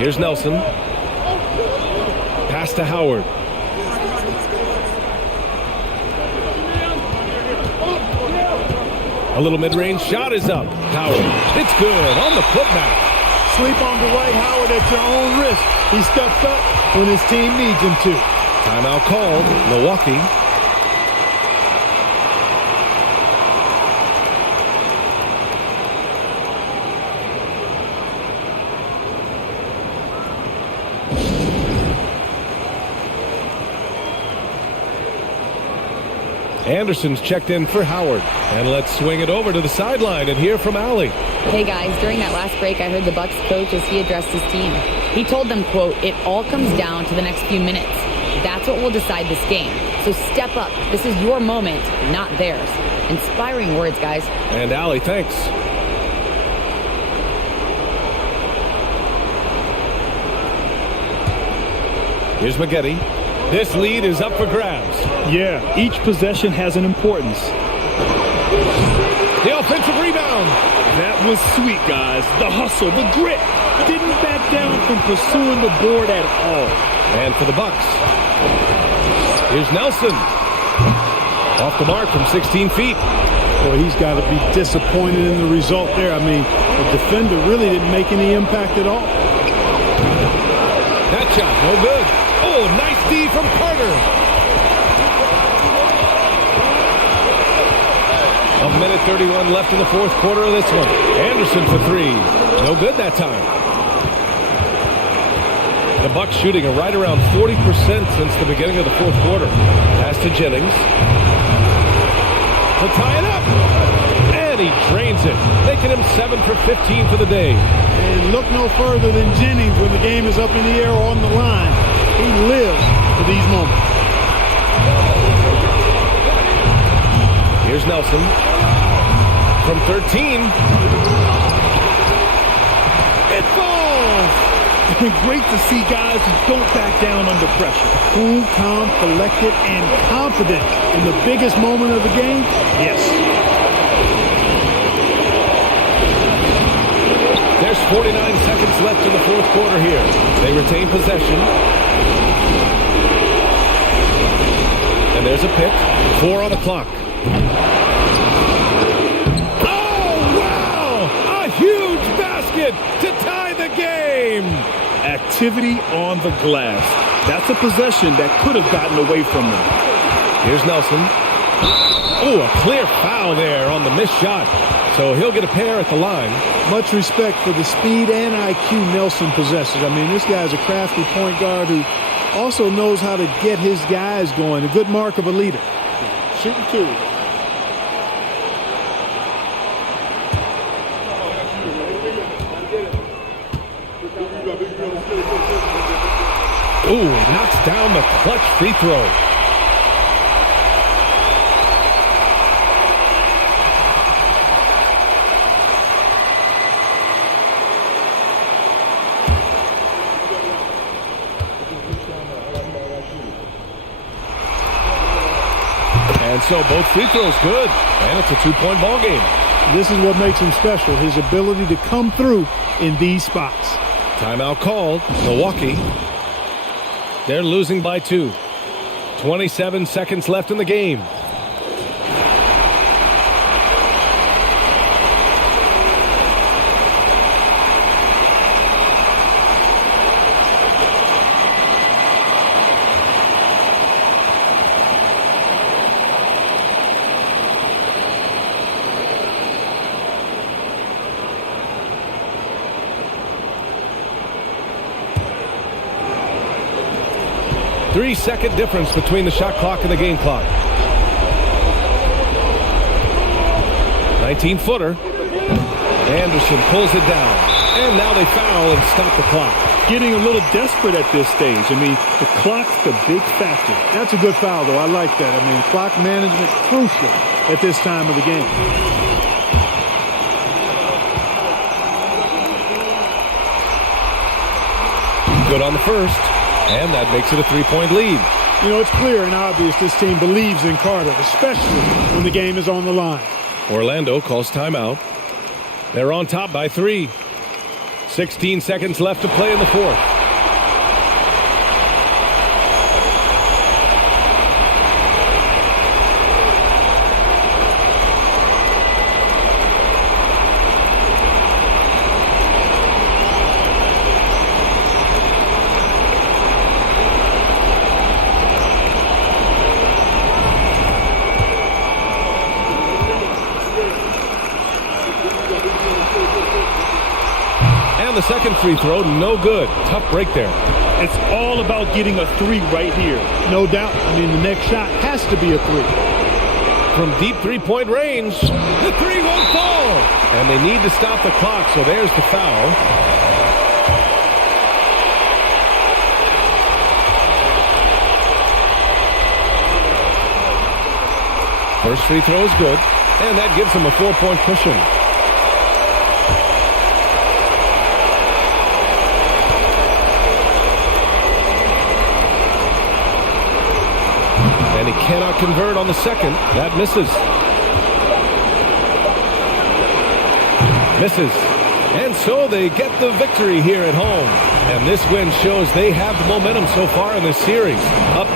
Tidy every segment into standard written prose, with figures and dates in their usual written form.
Here's Nelson. Pass to Howard. A little mid-range shot is up. Howard. It's good on the putback. Sleep on Dwight Howard at your own risk. He stepped up when his team needs him to. Timeout called. Milwaukee. Anderson's checked in for Howard. And let's swing it over to the sideline and hear from Allie. Hey guys, during that last break, I heard the Bucks coach as he addressed his team. He told them, quote, "It all comes down to the next few minutes. That's what will decide this game. So step up. This is your moment, not theirs." Inspiring words, guys. And Allie, thanks. Here's Maggette. This lead is up for grabs. Yeah, each possession has an importance. The offensive rebound. That was sweet, guys. The hustle, the grit. Didn't back down from pursuing the board at all. And for the Bucks, here's Nelson. Off the mark from 16 feet. Boy, he's got to be disappointed in the result there. I mean, the defender really didn't make any impact at all. That shot, no good. Oh, nice D from Carter. A minute 31 left in the fourth quarter of this one. Anderson for three. No good that time. The Bucks shooting right around 40% since the beginning of the fourth quarter. Pass to Jennings. To tie it up. And he drains it, making him 7 for 15 for the day. And look no further than Jennings when the game is up in the air or on the line. He lives for these moments. Here's Nelson. From 13. It falls! Great to see guys who don't back down under pressure. Cool, calm, collected, and confident in the biggest moment of the game. Yes. There's 49 seconds left in the fourth quarter here. They retain possession. And there's a pick. 4 on the clock. Oh, wow! A huge basket to tie the game! Activity on the glass. That's a possession that could have gotten away from them. Here's Nelson. Oh, a clear foul there on the missed shot. So he'll get a pair at the line. Much respect for the speed and IQ Nelson possesses. I mean, this guy's a crafty point guard who also knows how to get his guys going. A good mark of a leader. Shooting two. Ooh, he knocks down the clutch free throw. And so both free throws good, and it's a two-point ball game. This is what makes him special, his ability to come through in these spots. Timeout called. Milwaukee. They're losing by 2. 27 seconds left in the game. Three-second difference between the shot clock and the game clock. 19-footer. Anderson pulls it down. And now they foul and stop the clock. Getting a little desperate at this stage. I mean, the clock's the big factor. That's a good foul, though. I like that. I mean, clock management crucial at this time of the game. Good on the first. And that makes it a three-point lead. You know, it's clear and obvious this team believes in Carter, especially when the game is on the line. Orlando calls timeout. They're on top by 3. 16 seconds left to play in the fourth. And the second free throw, no good. Tough break there. It's all about getting a three right here. No doubt. I mean, the next shot has to be a three. From deep three-point range, the three won't fall. And they need to stop the clock, so there's the foul. First free throw is good, and that gives them a 4-point cushion. And he cannot convert on the second. That misses. Misses. And so they get the victory here at home. And this win shows they have the momentum so far in this series. Up.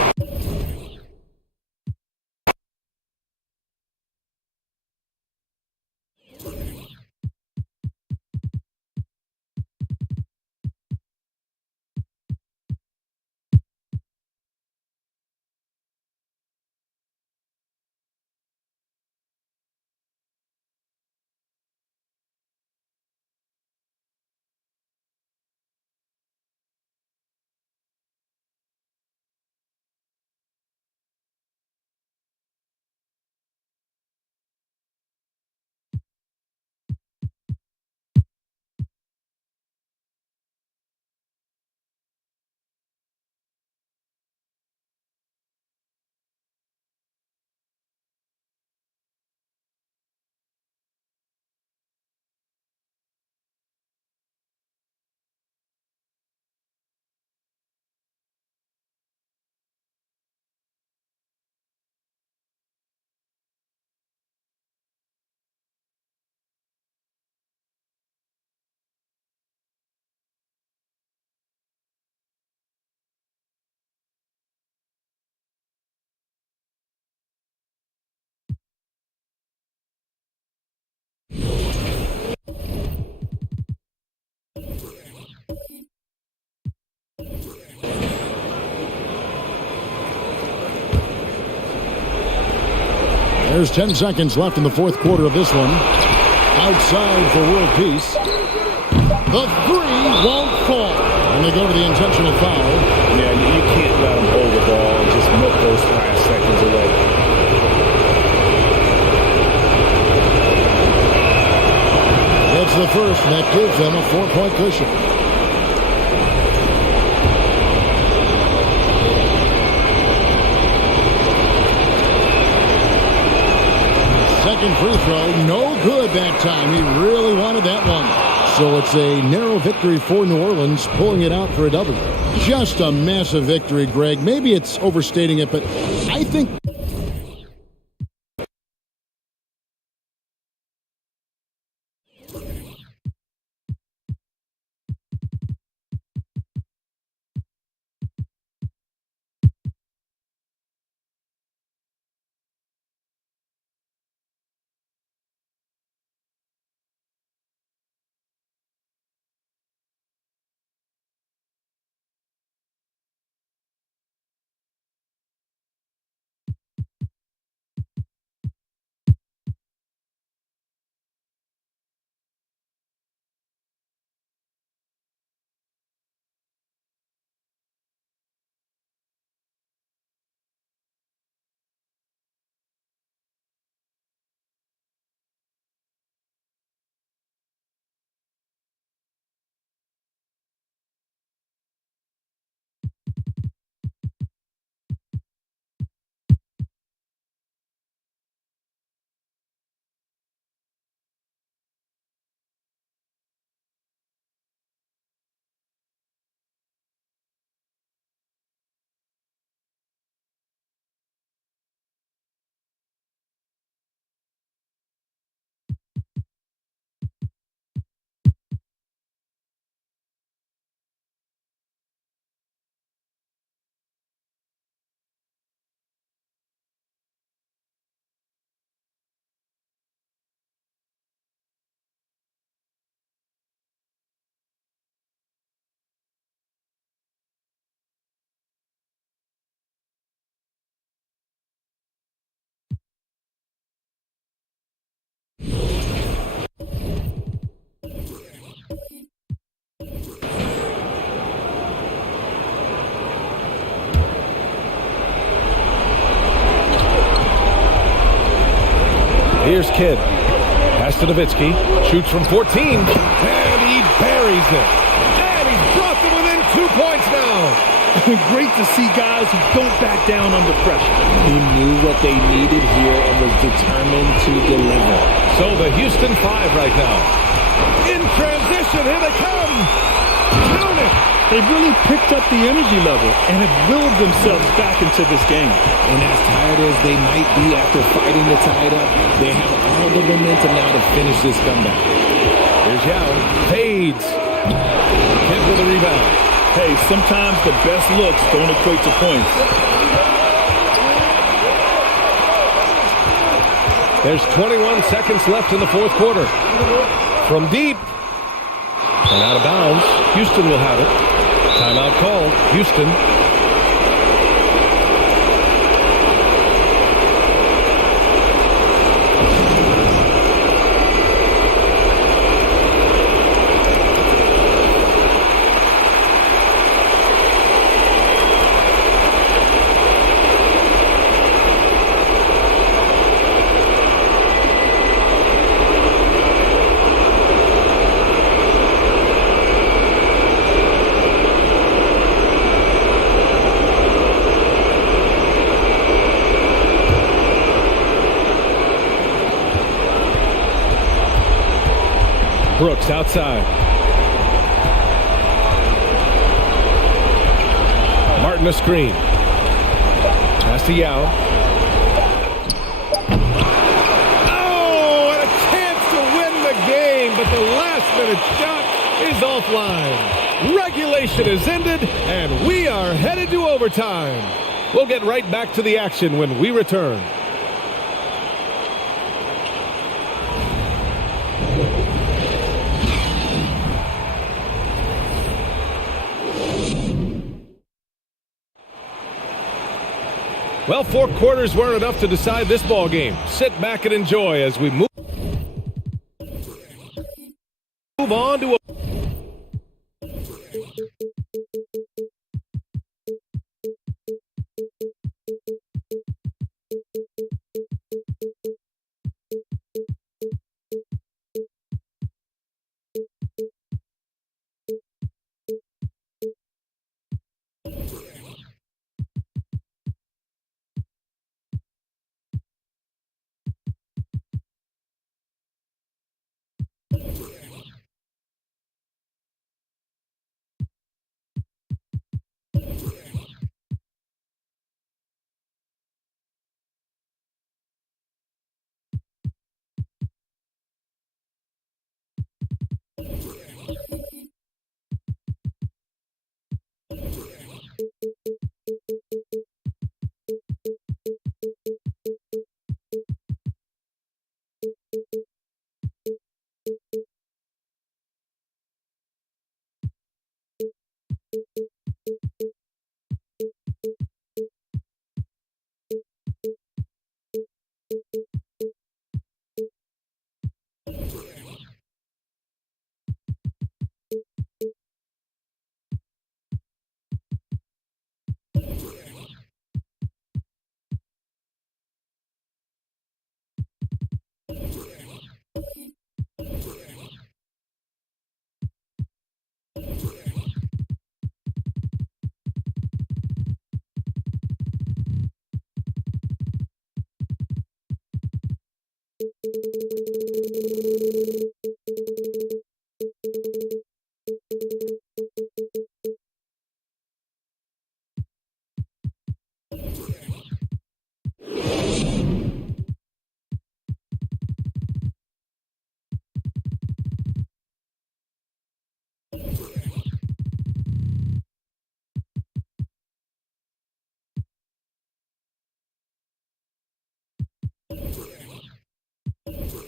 There's 10 seconds left in the fourth quarter of this one. Outside for world peace. The three won't fall. And they go to the intentional foul. Yeah, you can't let them hold the ball and just milk those last seconds away. It's the first, and that gives them a 4-point cushion. Second free throw, no good that time. He really wanted that one. So it's a narrow victory for New Orleans, pulling it out for a W. Just a massive victory, Greg. Maybe it's overstating it, but I think Here's Kidd. Pass to Nowitzki. Shoots from 14. And he buries it. And he's brought them within 2 points now. Great to see guys who don't back down under pressure. He knew what they needed here and was determined to deliver. So the Houston 5 right now. In transition, here they come. Count it. They've really picked up the energy level and have willed themselves back into this game. And as tired as they might be after fighting to tie it up, they have all the momentum now to finish this comeback. Here's Yao. Fades. Kidd with a rebound. Hey, sometimes the best looks don't equate to points. There's 21 seconds left in the fourth quarter. From deep. And out of bounds. Houston will have it. Timeout called. Houston. Brooks outside. Martin a screen. Pass to Yao. Oh, and a chance to win the game, but the last-minute shot is offline. Regulation is ended, and we are headed to overtime. We'll get right back to the action when we return. Well, 4 quarters weren't enough to decide this ball game. Sit back and enjoy as we move on to a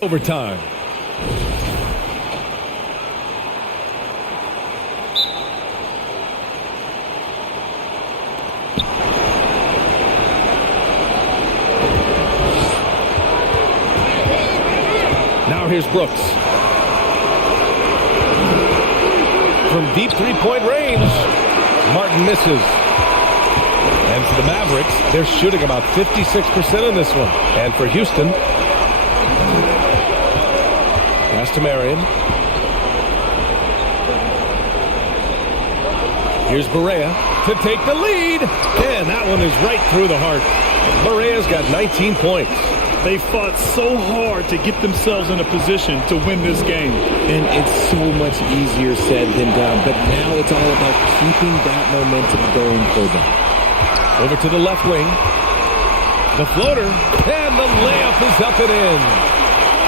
overtime. Now here's Brooks. From deep three-point range, Martin misses. And for the Mavericks, they're shooting about 56% in this one. And for Houston, Pass to Marion. Here's Barea to take the lead. And that one is right through the heart. Barea's got 19 points. They fought so hard to get themselves in a position to win this game. And it's so much easier said than done. But now it's all about keeping that momentum going for them. Over to the left wing. The floater. And the layup is up and in.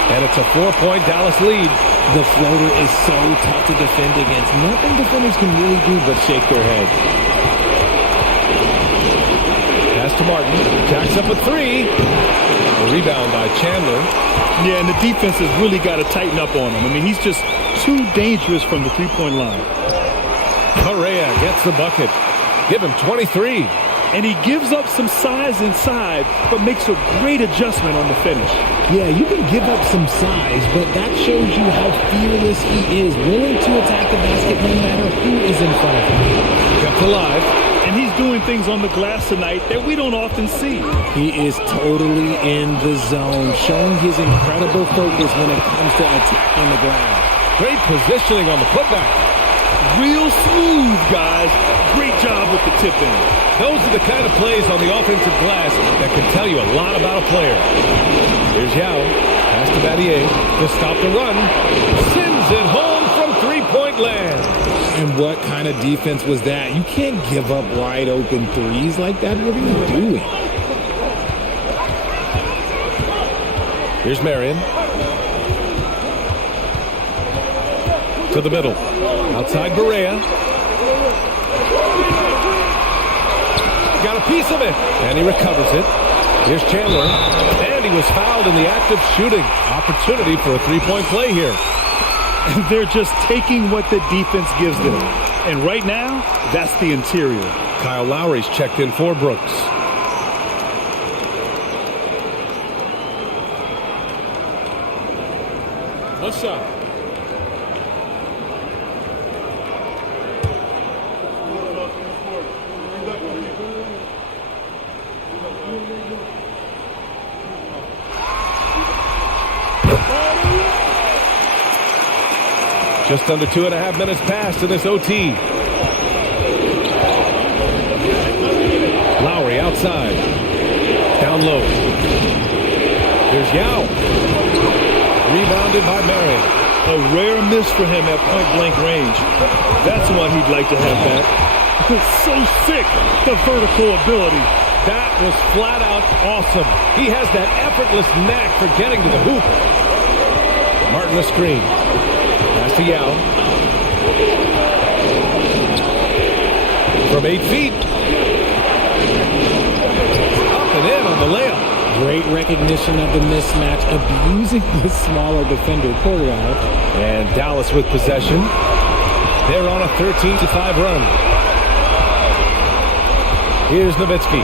And it's a 4-point Dallas lead. The floater is so tough to defend against. Nothing defenders can really do but shake their heads. Pass to Martin. Jacks up a three. A rebound by Chandler. Yeah, and the defense has really got to tighten up on him. I mean, he's just too dangerous from the three-point line. Correa gets the bucket. Give him 23. And he gives up some size inside, but makes a great adjustment on the finish. Yeah, you can give up some size, but that shows you how fearless he is, willing to attack the basket no matter who is in front of him. Kept alive. And he's doing things on the glass tonight that we don't often see. He is totally in the zone, showing his incredible focus when it comes to attacking the glass. Great positioning on the putback. Real smooth, guys. Great job with the tip-in. Those are the kind of plays on the offensive glass that can tell you a lot about a player. Here's Yao. Pass to Battier to stop the run. Sends it home from three-point land. And what kind of defense was that? You can't give up wide open threes like that. What are you doing? Here's Marion. To the middle. Outside Barea. Got a piece of it. And he recovers it. Here's Chandler. And he was fouled in the act of shooting. Opportunity for a three-point play here. They're just taking what the defense gives them. And right now, that's the interior. Kyle Lowry's checked in for Brooks. What's up? Just under 2.5 minutes passed in this OT. Lowry outside. Down low. Here's Yao. Rebounded by Marion. A rare miss for him at point-blank range. That's one he'd like to have back. So sick, the vertical ability. That was flat out awesome. He has that effortless knack for getting to the hoop. Martin the screen. Pass to Yao. From 8 feet. Up and in on the layup. Great recognition of the mismatch, abusing the smaller defender, Porter out. And Dallas with possession. They're on a 13-5 run. Here's Nowitzki.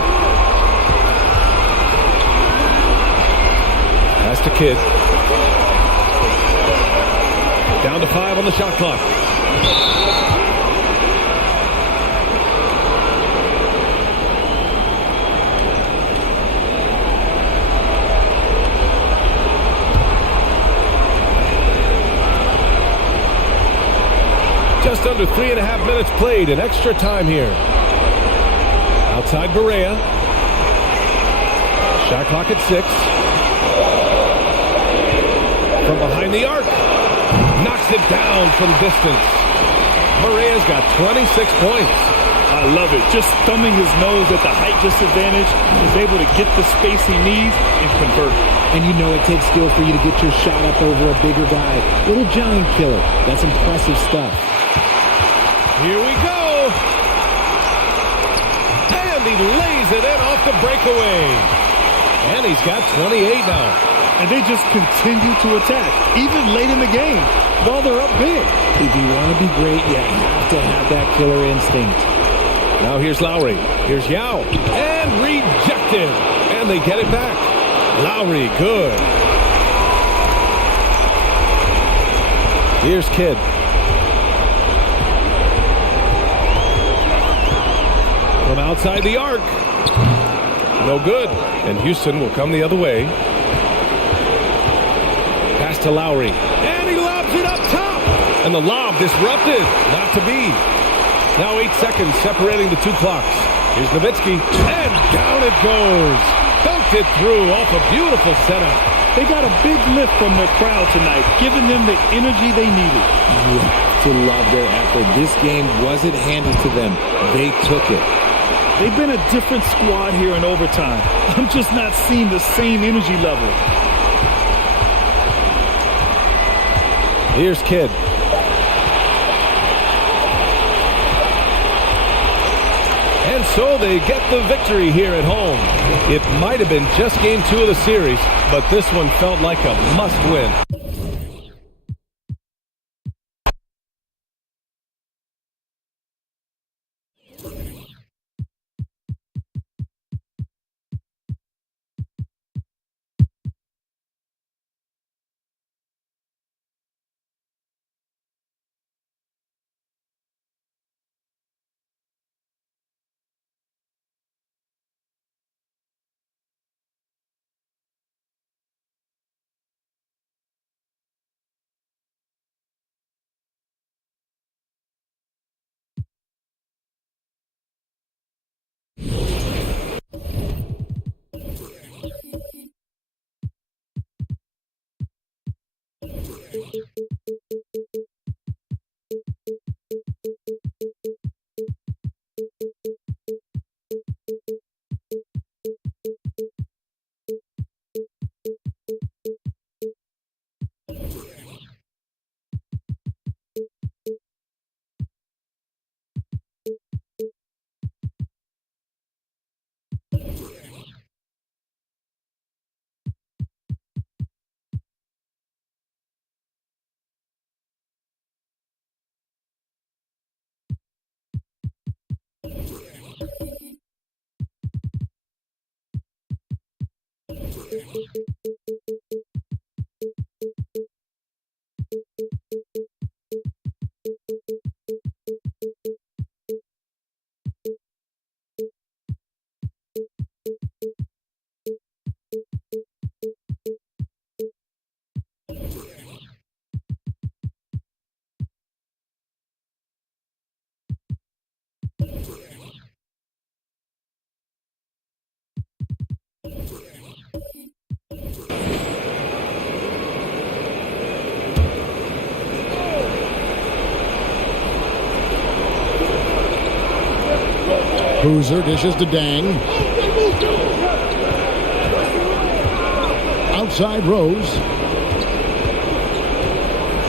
Pass to Kidd. Down to 5 on the shot clock. Just under 3.5 minutes played in extra time here. Outside Barea. Shot clock at 6. From behind the arc. Knocks it down from distance. Barea's got 26 points. I love it. Just thumbing his nose at the height disadvantage. Is able to get the space he needs and convert. And you know it takes skill for you to get your shot up over a bigger guy. Little giant killer. That's impressive stuff. Here we go. And he lays it in off the breakaway. And he's got 28 now. And they just continue to attack, even late in the game, while they're up big. If you want to be great, you have to have that killer instinct. Now here's Lowry. Here's Yao. And rejected. And they get it back. Lowry, good. Here's Kidd. From outside the arc. No good. And Houston will come the other way. Pass to Lowry. And he it up top. And the lob disrupted. Not to be. Now 8 seconds separating the two clocks. Here's Nowitzki. And down it goes. Dunked it through off a beautiful setup. They got a big lift from the crowd tonight, giving them the energy they needed. You have to love their effort. This game wasn't handed to them. They took it. They've been a different squad here in overtime. I'm just not seeing the same energy level. Here's Kidd. And so they get the victory here at home. It might have been just game 2 of the series, but this one felt like a must-win. Boozer dishes to Dang. Outside Rose.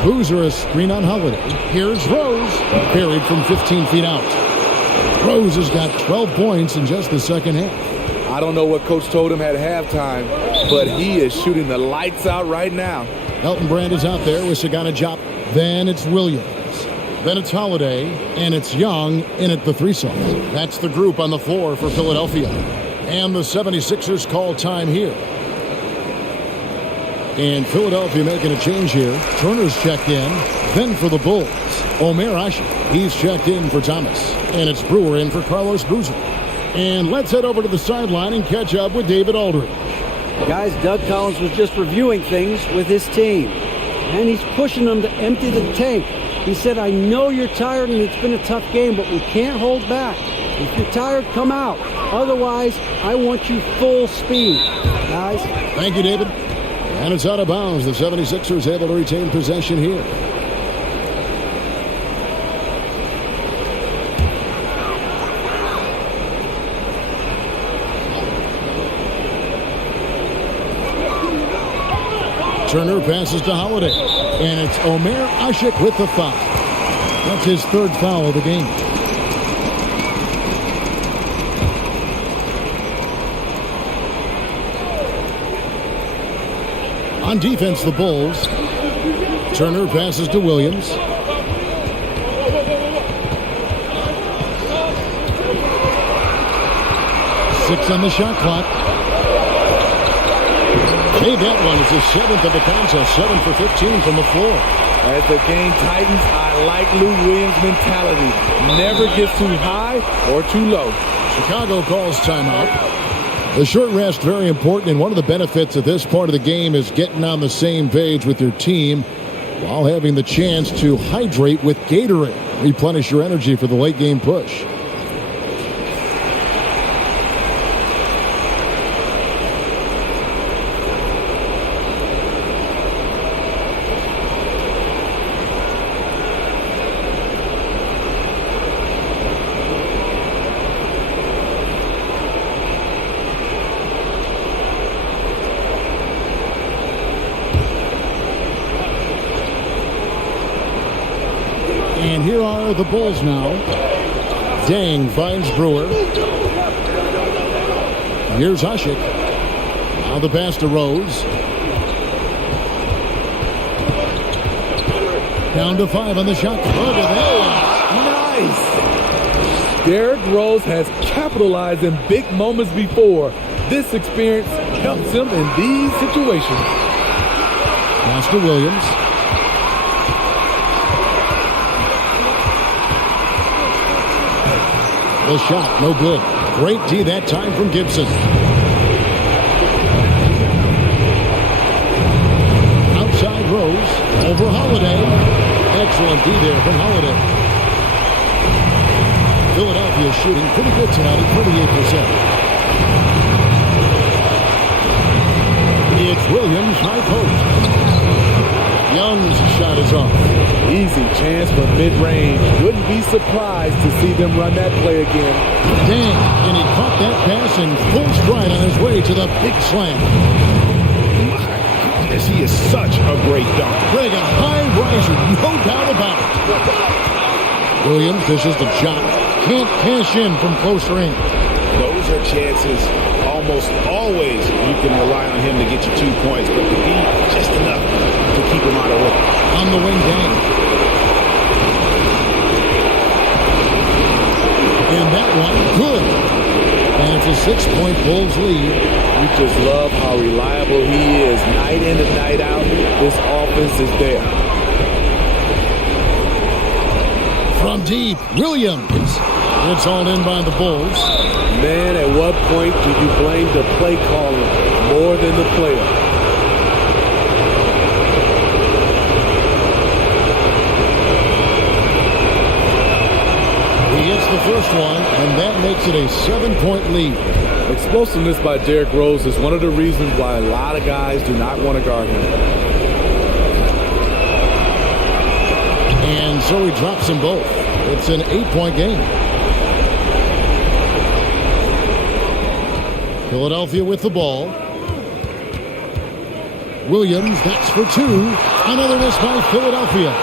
Boozer a screen on Holiday. Here's Rose. Buried from 15 feet out. Rose has got 12 points in just the second half. I don't know what Coach told him at halftime, but he is shooting the lights out right now. Elton Brand is out there with Sagana Jop. Then it's Williams. Then it's Holiday, and it's Young in at the threesome. That's the group on the floor for Philadelphia. And the 76ers call time here. And Philadelphia making a change here. Turner's checked in. Then for the Bulls, Omer Ashe. He's checked in for Thomas. And it's Brewer in for Carlos Boozer. And let's head over to the sideline and catch up with David Aldridge. Guys, Doug Collins was just reviewing things with his team. And he's pushing them to empty the tank. He said, I know you're tired and it's been a tough game, but we can't hold back. If you're tired, come out. Otherwise, I want you full speed. Guys. Thank you, David. And it's out of bounds. The 76ers able to retain possession here. Turner passes to Holiday. And it's Omer Ashe with the foul. That's his third foul of the game. On defense, the Bulls. Turner passes to Williams. Six on the shot clock. Made that one. It's the seventh of the contest. 7 for 15 from the floor. As the game tightens, I like Lou Williams' mentality. Never gets too high or too low. Chicago calls timeout. The short rest, very important, and one of the benefits of this part of the game is getting on the same page with your team. while having the chance to hydrate with Gatorade. Replenish your energy for the late game push. And here are the Bulls now. Dang finds Brewer. Here's Hushik. Now the pass to Rose. Down to 5 on the shot. Look at that. Nice. Derrick Rose has capitalized in big moments before. This experience helps him in these situations. Pass to Williams. The shot, no good. Great D that time from Gibson. Outside Rose, over Holiday. Excellent D there from Holiday. Philadelphia shooting pretty good tonight at 38%. It's Williams, high post. Young's shot is off. Easy chance for mid-range. Wouldn't be surprised to see them run that play again. Dang, and he caught that pass in full stride on his way to the big slam. My goodness, he is such a great dunk. Greg, a high riser, no doubt about it. Williams dishes the shot. Can't cash in from close range. Those are chances almost always you can rely on him to get you 2 points, but the D, just enough to keep him out of work. On the wing, Dang. And that one, good. And it's a 6-point Bulls lead. You just love how reliable he is night in and night out. This offense is there. From deep, Williams. It's all in by the Bulls. Man, at what point do you blame the play caller more than the player? He hits the first one, and that makes it a 7-point lead. Explosiveness by Derrick Rose is one of the reasons why a lot of guys do not want to guard him. And so he drops them both. It's an 8-point game. Philadelphia with the ball. Williams, that's for 2. Another miss by Philadelphia.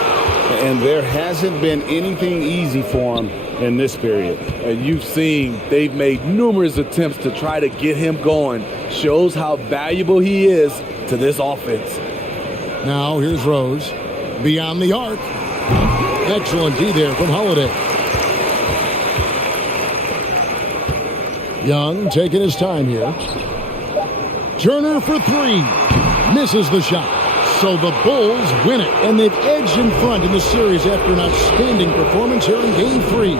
And there hasn't been anything easy for him in this period. And you've seen they've made numerous attempts to try to get him going. Shows how valuable he is to this offense. Now here's Rose. Beyond the arc. Excellent D there from Holiday. Young taking his time here. Turner for 3. Misses the shot. So the Bulls win it. And they've edged in front in the series after an outstanding performance here in Game 3.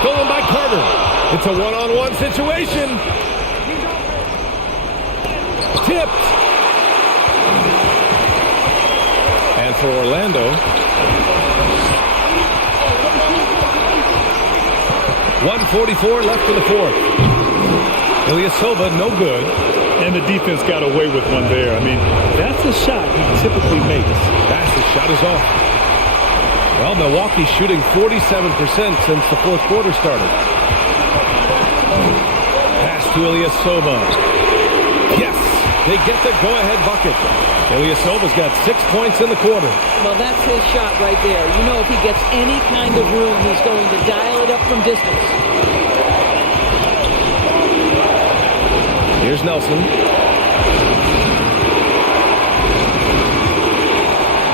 Stolen by Carter. It's a one-on-one situation. Tipped. And for Orlando, 1:44 left in the fourth. Ilyasova, no good. And the defense got away with one there. I mean, that's a shot he typically makes. That's the shot is off. Well, Milwaukee's shooting 47% since the fourth quarter started. Pass to Ilyasova. Yes. They get the go-ahead bucket. Ilyasova's got 6 points in the quarter. Well, that's his shot right there. You know, if he gets any kind of room, he's going to dial it up from distance. Here's Nelson.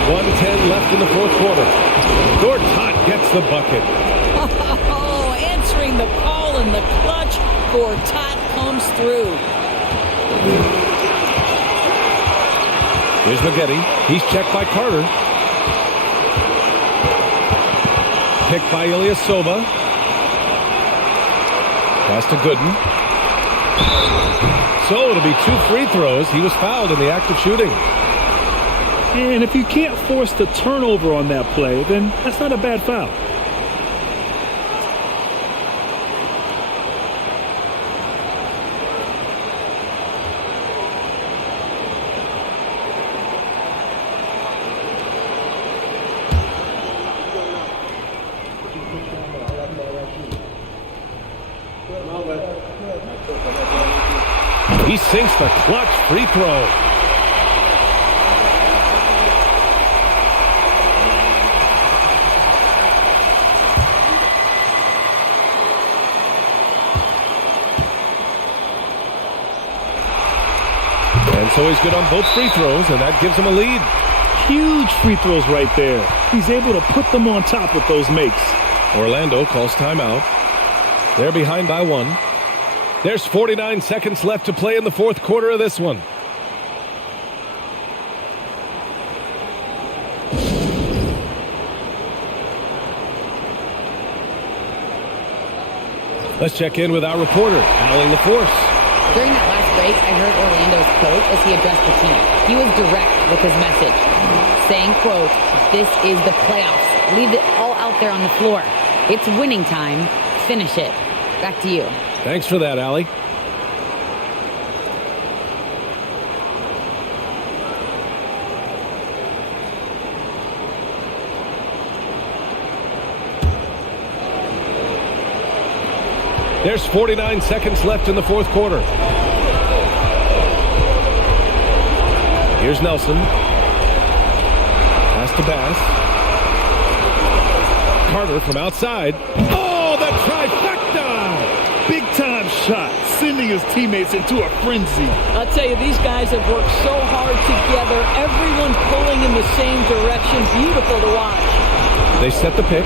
1:10 left in the fourth quarter. Gortat gets the bucket. Oh, answering the call in the clutch. Gortat comes through. Here's Maggette. He's checked by Carter. Picked by Ilyasova. Pass to Gooden. So it'll be 2 free throws. He was fouled in the act of shooting. And if you can't force the turnover on that play, then that's not a bad foul. He sinks the clutch free throw. And so he's good on both free throws, and that gives him a lead. Huge free throws right there. He's able to put them on top with those makes. Orlando calls timeout. They're behind by 1. There's 49 seconds left to play in the fourth quarter of this one. Let's check in with our reporter, Allie LaForce. During that last break, I heard Orlando's coach as he addressed the team. He was direct with his message, saying, quote, "This is the playoffs. Leave it all out there on the floor. It's winning time. Finish it." Back to you. Thanks for that, Allie. There's 49 seconds left in the fourth quarter. Here's Nelson. Pass to Bass. Carter from outside. Oh, the trifecta! Big time shot, sending his teammates into a frenzy. I'll tell you, these guys have worked so hard together. Everyone pulling in the same direction. Beautiful to watch. They set the pick.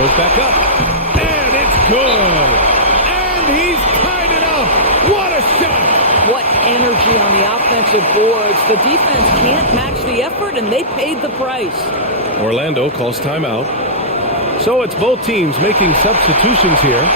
Goes back up. And it's good. And he's tied it up. What a shot. What energy on the offensive boards. The defense can't match the effort, and they paid the price. Orlando calls timeout. So it's both teams making substitutions here.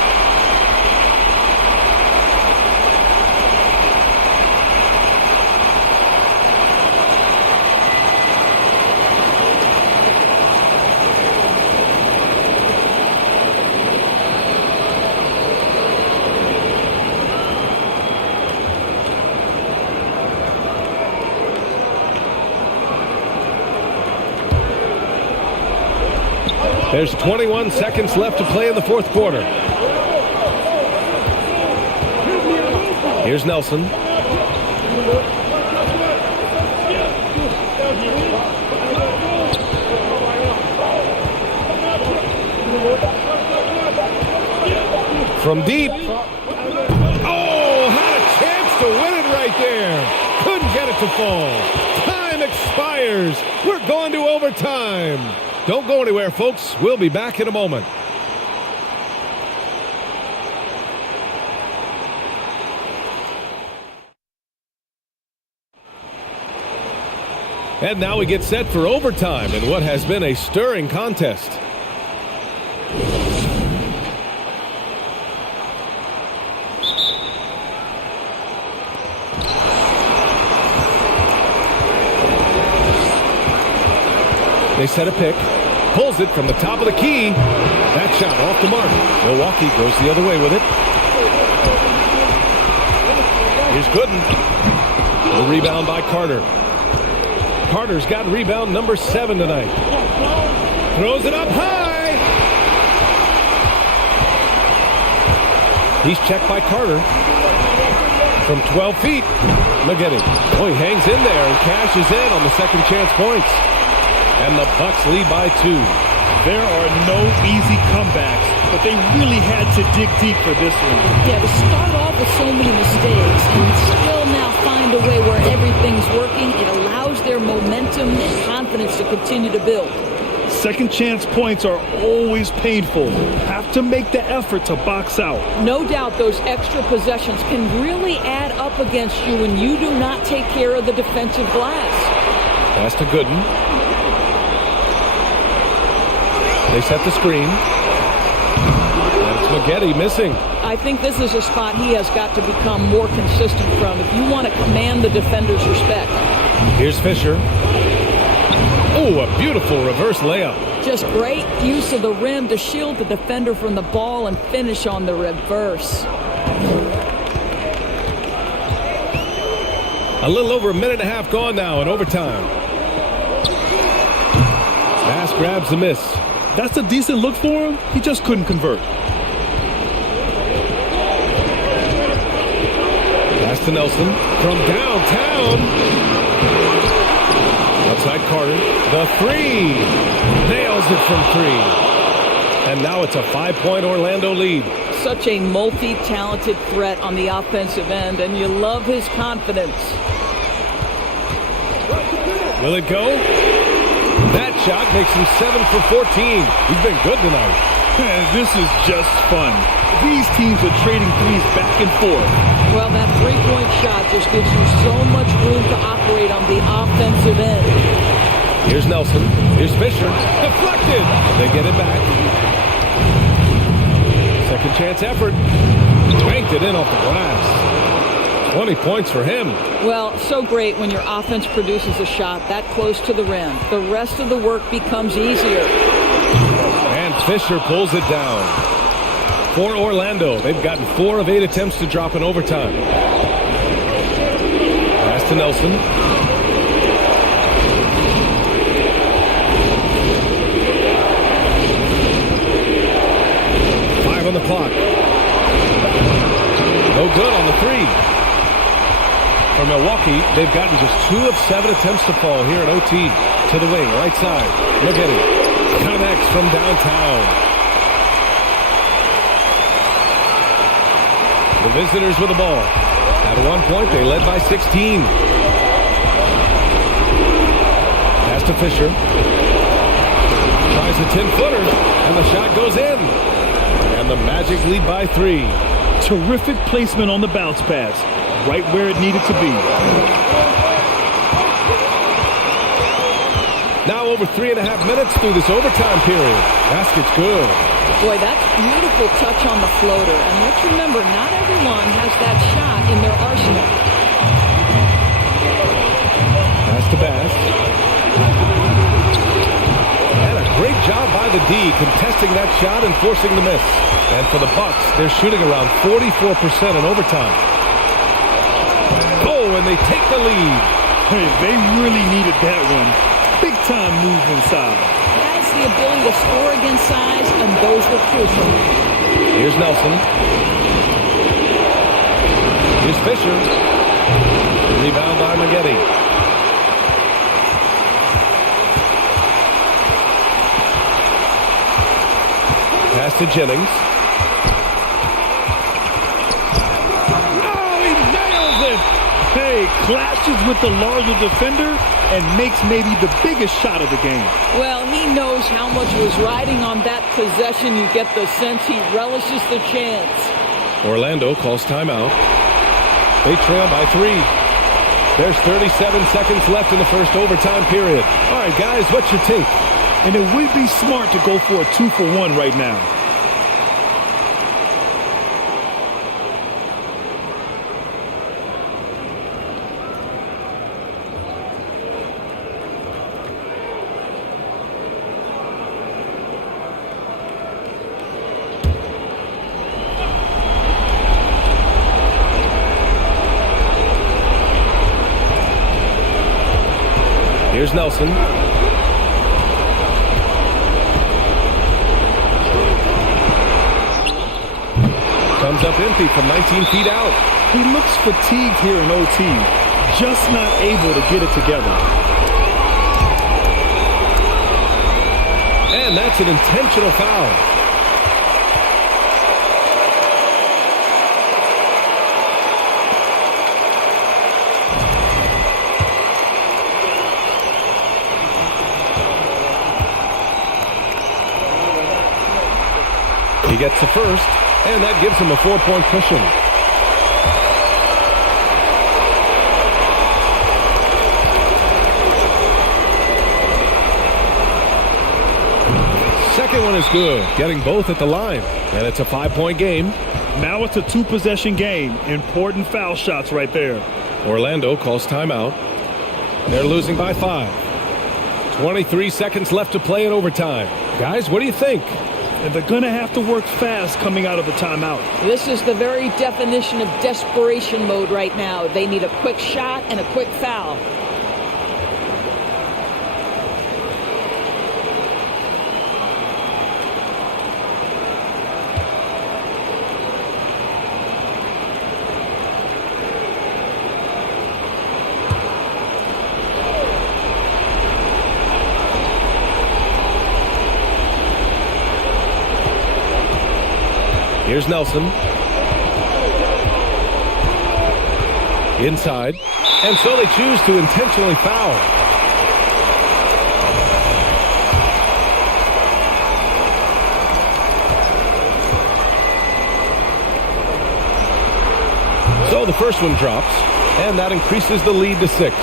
There's 21 seconds left to play in the fourth quarter. Here's Nelson. From deep. Oh, had a chance to win it right there. Couldn't get it to fall. Time expires. We're going to overtime. Don't go anywhere, folks. We'll be back in a moment. And now we get set for overtime in what has been a stirring contest. They set a pick. Pulls it from the top of the key. That shot off the mark. Milwaukee goes the other way with it. Here's Gooden. The rebound by Carter. Carter's got rebound number 7 tonight. Throws it up high. He's checked by Carter. From 12 feet, Maggette. Oh, he hangs in there and cashes in on the second chance points. And the Bucks lead by 2. There are no easy comebacks, but they really had to dig deep for this one. Yeah, to start off with so many mistakes and still now find a way where everything's working, it allows their momentum and confidence to continue to build. Second chance points are always painful. Have to make the effort to box out. No doubt those extra possessions can really add up against you when you do not take care of the defensive glass. Pass to Gooden. They set the screen. That's Maggette missing. I think this is a spot he has got to become more consistent from if you want to command the defender's respect. Here's Fisher. Oh, a beautiful reverse layup. Just great use of the rim to shield the defender from the ball and finish on the reverse. A little over a minute and a half gone now in overtime. Pass grabs the miss. That's a decent look for him. He just couldn't convert. Pass to Nelson from downtown. Outside Carter. The 3. Nails it from 3. And now it's a 5-point Orlando lead. Such a multi-talented threat on the offensive end, and you love his confidence. Will it go? That shot makes him 7 for 14. He's been good tonight. This is just fun. These teams are trading threes back and forth. Well, that three-point shot just gives you so much room to operate on the offensive end. Here's Nelson. Here's Fisher. Deflected. They get it back. Second chance effort. Banked it in off the glass. 20 points for him. Well, so great when your offense produces a shot that close to the rim. The rest of the work becomes easier. And Fisher pulls it down. For Orlando, they've gotten 4 of 8 attempts to drop in overtime. Pass to Nelson. On the clock. No good on the 3. For Milwaukee, they've gotten just 2 of 7 attempts to fall here at OT. To the wing, right side. Look at it. Connects from downtown. The visitors with the ball. At one point, they led by 16. Pass to Fisher. Tries a 10-footer, and the shot goes in. And the Magic lead by 3. Terrific placement on the bounce pass. Right where it needed to be. Now over 3.5 minutes through this overtime period. Basket's good. Boy, that's beautiful touch on the floater. And let's remember, not everyone has that shot in their arsenal. Pass to Bass. Great job by the D contesting that shot and forcing the miss. And for the Bucks, they're shooting around 44% in overtime. Oh, and they take the lead. Hey, they really needed that one. Big time move inside. He has the ability to score against size, and those were crucial. Here's Nelson. Here's Fisher. Rebound by Maggette. Pass to Jennings. Oh, he nails it! Hey, clashes with the larger defender and makes maybe the biggest shot of the game. Well, he knows how much was riding on that possession. You get the sense he relishes the chance. Orlando calls timeout. They trail by 3. There's 37 seconds left in the first overtime period. All right, guys, what's your take? And it would be smart to go for a 2-for-1 right now. Here's Nelson. Comes up empty from 19 feet out. He looks fatigued here in OT, just not able to get it together. And that's an intentional foul. He gets the first, and that gives him a 4-point cushion. Second one is good, getting both at the line, and it's a 5-point game. Now it's a 2-possession game. Important foul shots right there. Orlando calls timeout. They're losing by 5. 23 seconds left to play in overtime. Guys, what do you think? And they're going to have to work fast coming out of the timeout. This is the very definition of desperation mode right now. They need a quick shot and a quick foul. Here's Nelson. Inside. And so they choose to intentionally foul. So the first one drops, and that increases the lead to 6.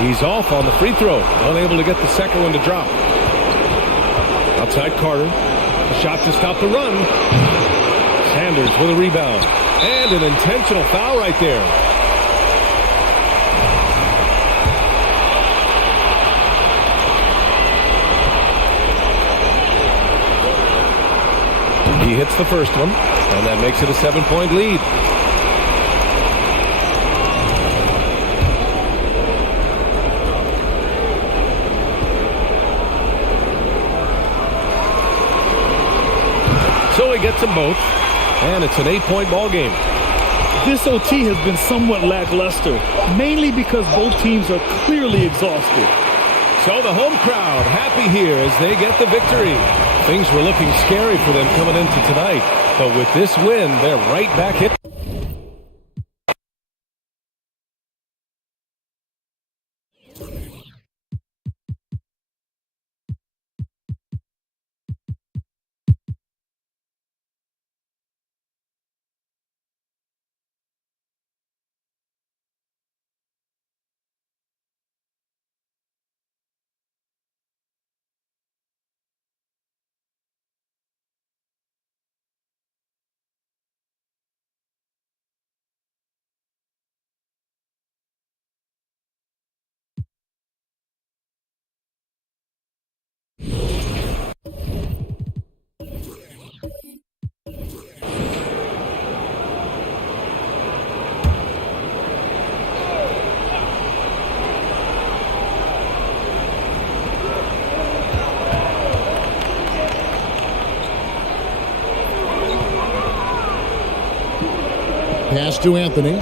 He's off on the free throw, unable to get the second one to drop. Outside Carter, a shot to stop the run. Sanders with a rebound, and an intentional foul right there. He hits the first one, and that makes it a 7-point lead. So he gets them both, and it's an 8-point ball game. This OT has been somewhat lackluster, mainly because both teams are clearly exhausted. So the home crowd happy here as they get the victory. Things were looking scary for them coming into tonight, but with this win, they're right back in. Pass to Anthony.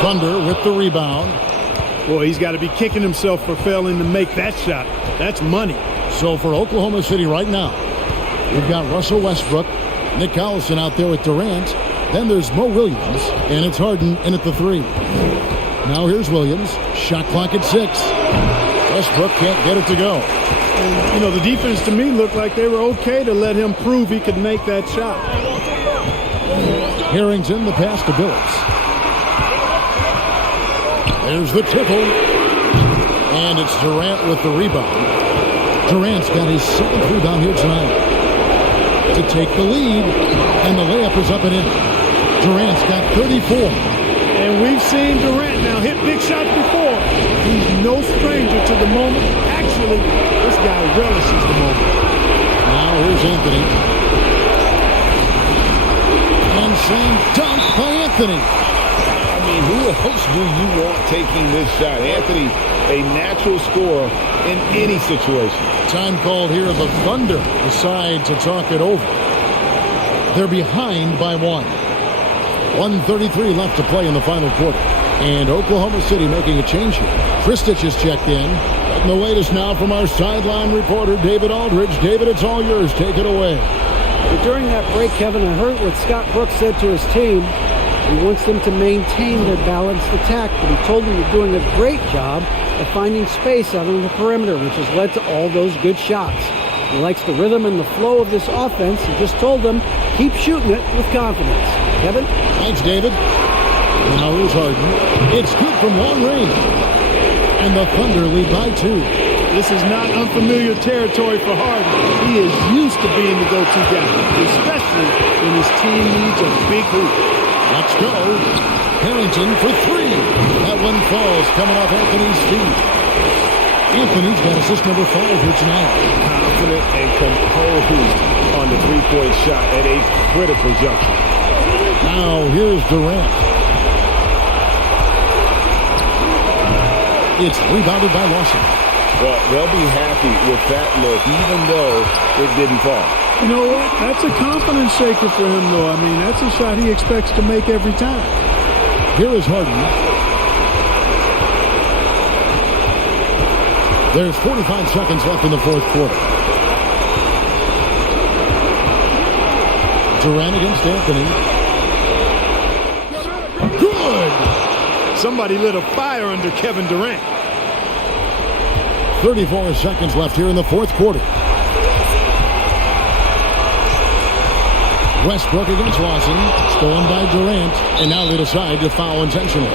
Thunder with the rebound. Boy, he's got to be kicking himself for failing to make that shot. That's money. So for Oklahoma City right now, we've got Russell Westbrook, Nick Collison out there with Durant. Then there's Mo Williams, and it's Harden in at the 3. Now here's Williams. Shot clock at 6. Westbrook can't get it to go. And, you know, the defense to me looked like they were okay to let him prove he could make that shot. Harrington, the pass to Billups. There's the triple. And it's Durant with the rebound. Durant's got his 7th rebound here tonight to take the lead. And the layup is up and in. Durant's got 34. And we've seen Durant now hit big shots before. He's no stranger to the moment. Actually, this guy relishes the moment. Now here's Anthony. And slam dunk by Anthony. I mean, mean, who else do you want taking this shot? Anthony, a natural scorer in any situation. Time called here. The Thunder decide to talk it over. They're behind by 1. 1:33 left to play in the final quarter. And Oklahoma City making a change here. Kristich is checked in. And the latest now from our sideline reporter, David Aldridge. David, it's all yours. Take it away. During that break, Kevin, I heard what Scott Brooks said to his team. He wants them to maintain their balanced attack, but he told them they're doing a great job of finding space out on the perimeter, which has led to all those good shots. He likes the rhythm and the flow of this offense. He just told them, keep shooting it with confidence. Kevin? Thanks, David. Now here's Harden. It's good from long range. And the Thunder lead by 2. This is not unfamiliar territory for Harden. He is used to being the go-to guy, especially when his team needs a big hoop. Let's go. Harrington for 3. That one falls coming off Anthony's feet. Anthony's got assist number 5 here tonight. Confident and composed on the three-point shot at a critical juncture. Now here's Durant. It's rebounded by Lawson. Well, they'll be happy with that look, even though it didn't fall. You know what? That's a confidence shaker for him, though. I mean, that's a shot he expects to make every time. Here is Harden. There's 45 seconds left in the fourth quarter. Durant against Anthony. Good! Somebody lit a fire under Kevin Durant. 34 seconds left here in the fourth quarter. Westbrook against Lawson. Stolen by Durant. And now they decide to foul intentionally.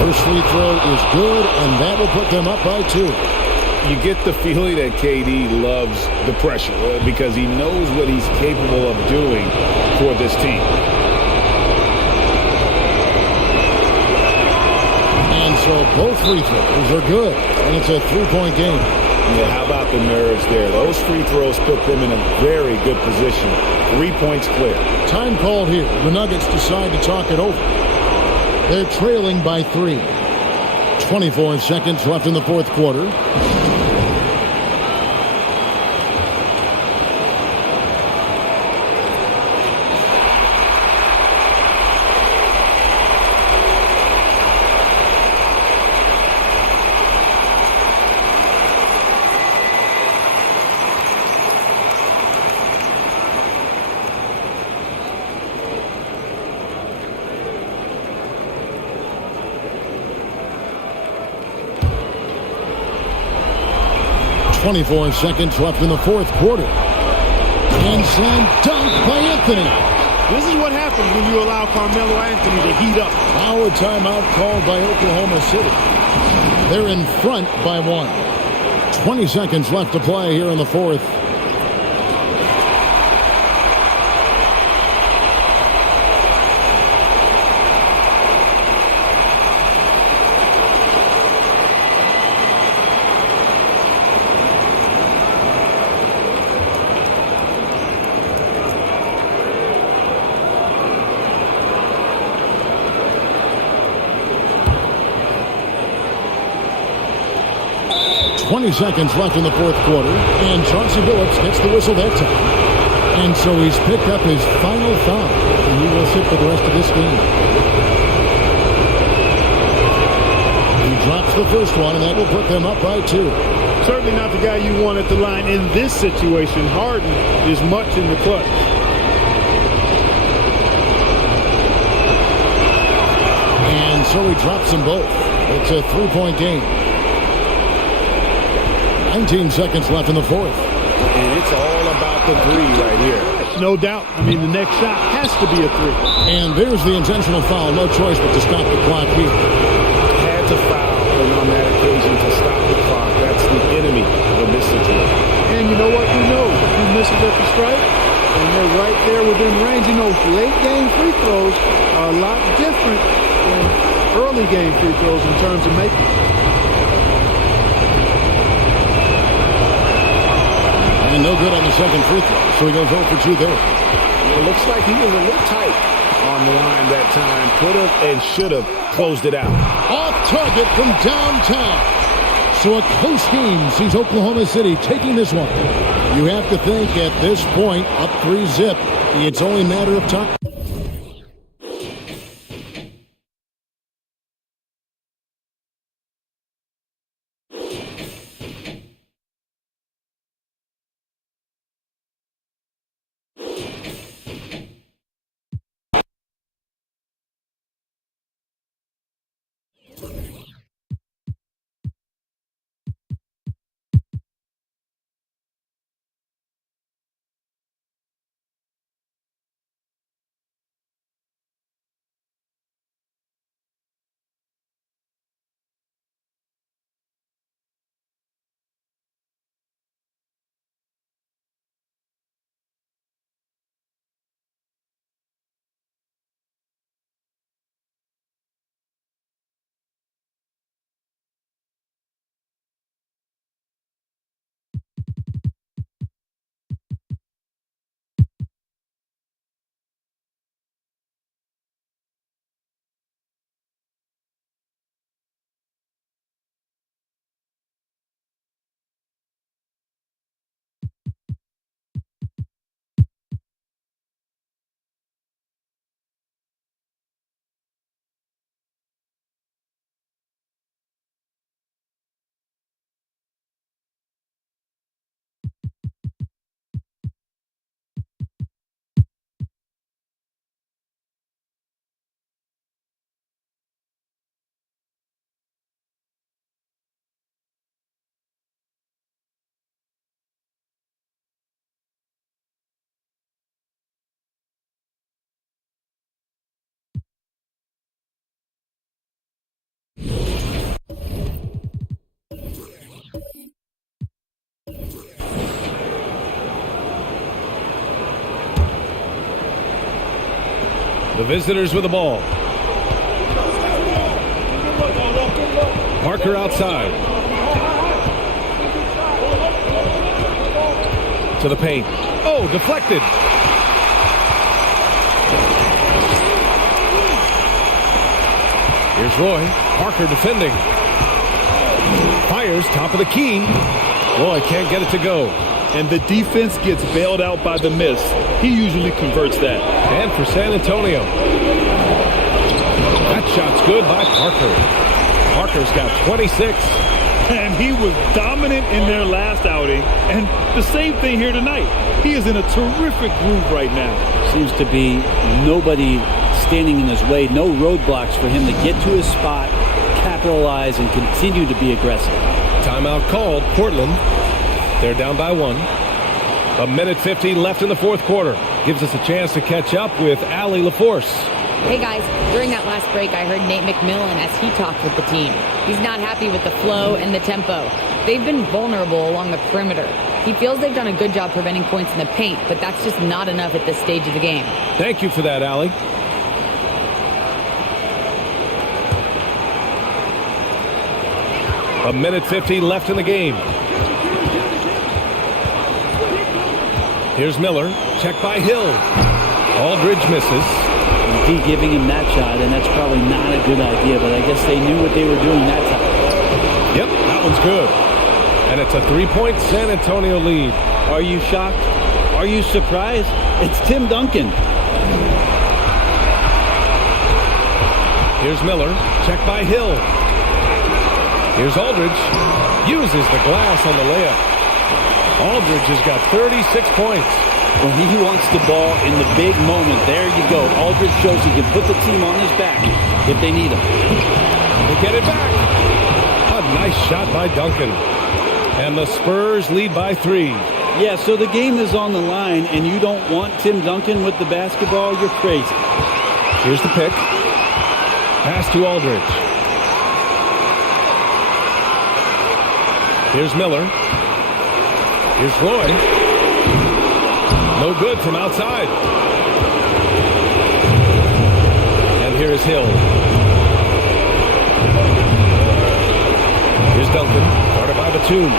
First free throw is good, and that will put them up by 2. You get the feeling that KD loves the pressure because he knows what he's capable of doing for this team. And so both free throws are good, and it's a 3-point game. Yeah, how about the nerves there? Those free throws put them in a very good position. 3 points clear. Time called here. The Nuggets decide to talk it over. They're trailing by 3. 24 seconds left in the fourth quarter. .24 seconds left in the fourth quarter. And slam dunk by Anthony. This is what happens when you allow Carmelo Anthony to heat up. Now a timeout called by Oklahoma City. They're in front by 1. 20 seconds left to play here in the fourth. Seconds left in the fourth quarter, and Chauncey Billups gets the whistle that time. And so he's picked up his final foul, and he will sit for the rest of this game. He drops the first one, and that will put them up by 2. Certainly not the guy you want at the line in this situation. Harden is much in the clutch. And so he drops them both. It's a 3-point game. 19 seconds left in the fourth. And it's all about the 3 right here. No doubt. I mean, the next shot has to be a 3. And there's the intentional foul. No choice but to stop the clock here. Had to foul on that occasion to stop the clock. That's the enemy of this situation. And you know what? You know, if he misses at the strike, and they're right there within range. You know, late game free throws are a lot different than early game free throws in terms of making. And no good on the second free throw, so he goes 0 for 2 there. It looks like he was a little tight on the line that time. Could have and should have closed it out. Off target from downtown. So a close game sees Oklahoma City taking this one. You have to think at this point, up 3-zip, it's only a matter of time. The visitors with the ball. Parker outside. To the paint. Oh, deflected. Here's Roy. Parker defending. Fires top of the key. Roy can't get it to go. And the defense gets bailed out by the miss. He usually converts that. And for San Antonio. That shot's good by Parker. Parker's got 26. And he was dominant in their last outing. And the same thing here tonight. He is in a terrific groove right now. Seems to be nobody standing in his way. No roadblocks for him to get to his spot, capitalize, and continue to be aggressive. Timeout called. Portland. They're down by 1. 1:50 left in the fourth quarter. Gives us a chance to catch up with Allie LaForce. Hey guys, during that last break, I heard Nate McMillan as he talked with the team. He's not happy with the flow and the tempo. They've been vulnerable along the perimeter. He feels they've done a good job preventing points in the paint, but that's just not enough at this stage of the game. Thank you for that, Allie. A 1:50 left in the game. Here's Miller. Check by Hill. Aldridge misses. He giving him that shot, and that's probably not a good idea, but I guess they knew what they were doing that time. Yep, that one's good. And it's a 3-point San Antonio lead. Are you shocked? Are you surprised? It's Tim Duncan. Here's Miller. Check by Hill. Here's Aldridge. Uses the glass on the layup. Aldridge has got 36 points. When he wants the ball in the big moment, there you go. Aldridge shows he can put the team on his back if they need him. They get it back. A nice shot by Duncan. And the Spurs lead by 3. Yeah, so the game is on the line, and you don't want Tim Duncan with the basketball? You're crazy. Here's the pick. Pass to Aldridge. Here's Miller. Here's Roy. No good from outside. And here is Hill. Here's Duncan. Guarded by Batum.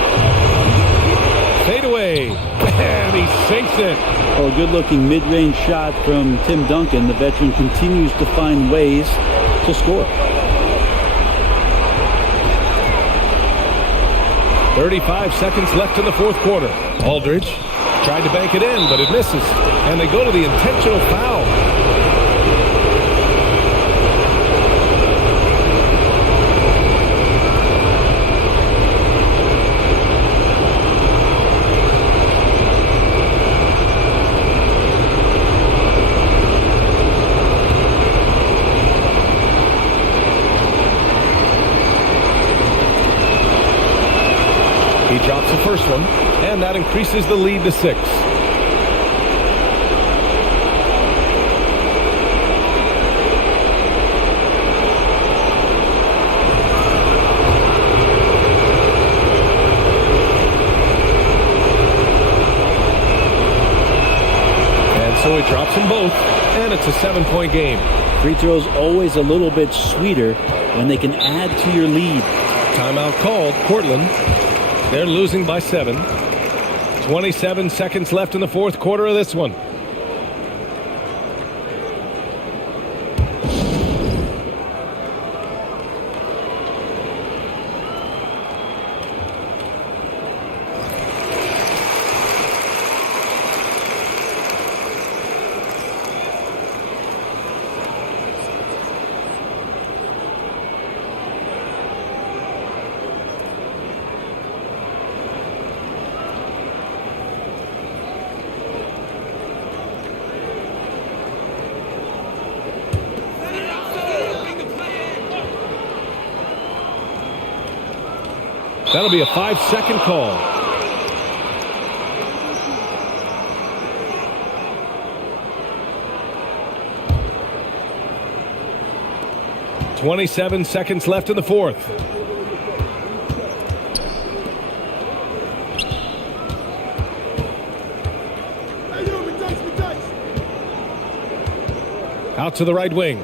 fadeaway. And he sinks it. Oh, a good-looking mid-range shot from Tim Duncan. The veteran continues to find ways to score. 35 seconds left in the fourth quarter. Aldridge tried to bank it in, but it misses. And they go to the intentional foul. He drops the first one, and that increases the lead to 6. And so he drops them both, and it's a 7-point game. Free throws always a little bit sweeter when they can add to your lead. Timeout called. Portland. They're losing by 7. 27 seconds left in the fourth quarter of this one. That'll be a 5-second call. "27 seconds left in the fourth. Out to the right wing.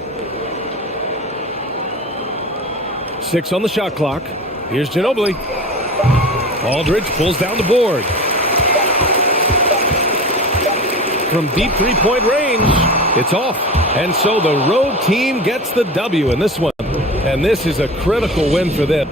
6 on the shot clock. Here's Ginobili. Aldridge pulls down the board. From deep three-point range, it's off. And so the road team gets the W in this one. And this is a critical win for them.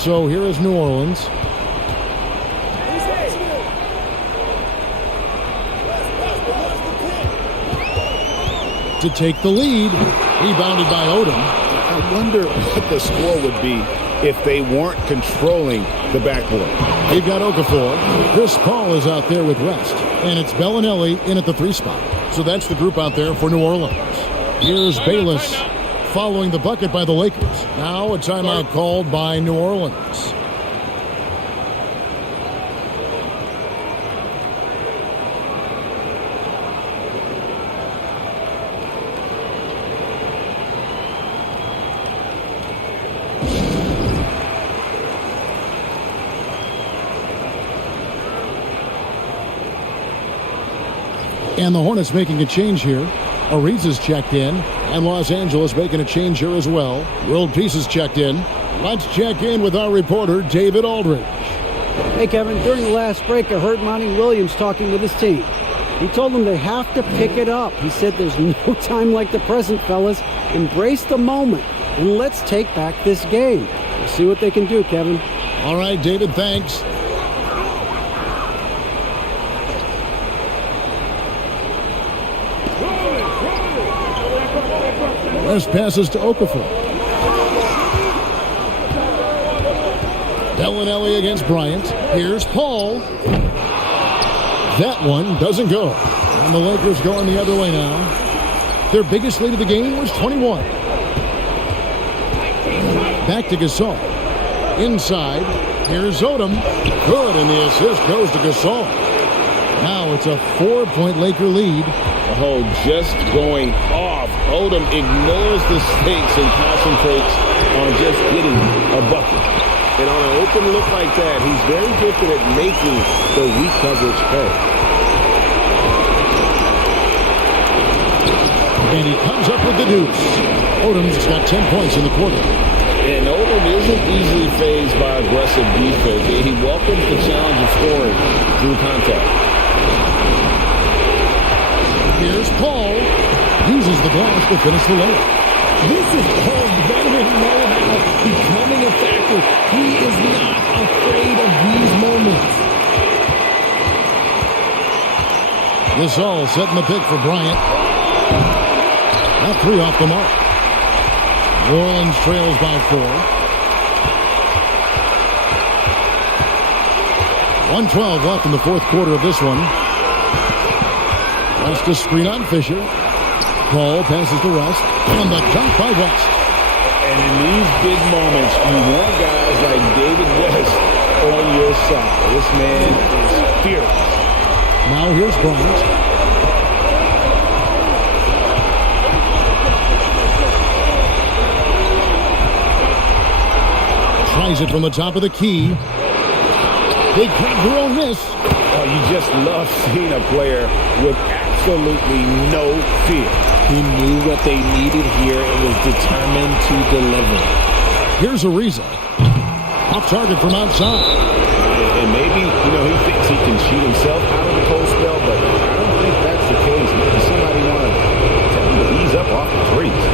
so here is New Orleans. To take the lead. Rebounded by Odom. I wonder what the score would be if they weren't controlling the backboard. They've got Okafor. Chris Paul is out there with West. And it's Bellinelli in at the 3 spot. So that's the group out there for New Orleans. Here's Bayless following the bucket by the Lakers. Now a timeout called by New Orleans. And the Hornets making a change here. Ariza's checked in, and Los Angeles making a change here as well. World Peace is checked in. Let's check in with our reporter, David Aldridge. Hey, Kevin, during the last break, I heard Monty Williams talking with his team. He told them they have to pick it up. He said there's no time like the present, fellas. Embrace the moment, and let's take back this game. We'll see what they can do, Kevin. All right, David, thanks. West passes to Okafor. Bellinelli against Bryant. Here's Paul. That one doesn't go. And the Lakers going the other way now. Their biggest lead of the game was 21. Back to Gasol. Inside. Here's Odom. Good, and the assist goes to Gasol. Now it's a 4-point Laker lead. The hole just going off. Odom ignores the stakes and concentrates on just getting a bucket. And on an open look like that, he's very gifted at making the weak coverage pay. And he comes up with the deuce. Odom's got 10 points in the quarter. And Odom isn't easily fazed by aggressive defense. He welcomes the challenge of scoring through contact. Here's Paul. Uses the glass to finish the layup. This is Paul's veteran know-how becoming a factor. He is not afraid of these moments. Gasol setting the pick for Bryant. That 3 off the mark. New Orleans trails by 4. 1:12 left in the fourth quarter of this one. West to screen on Fisher. Paul passes to West. And the dunk by West. And in these big moments, you want guys like David West on your side. This man is fearless. Now here's Bryant. Tries it from the top of the key. Big crowd miss. Oh, you just love seeing a player with absolutely no fear. He knew what they needed here and was determined to deliver. Here's Ariza. Off target from outside. And maybe, he thinks he can shoot himself out of the cold spell, but I don't think that's the case. Maybe somebody want to tell him to ease up off the threes.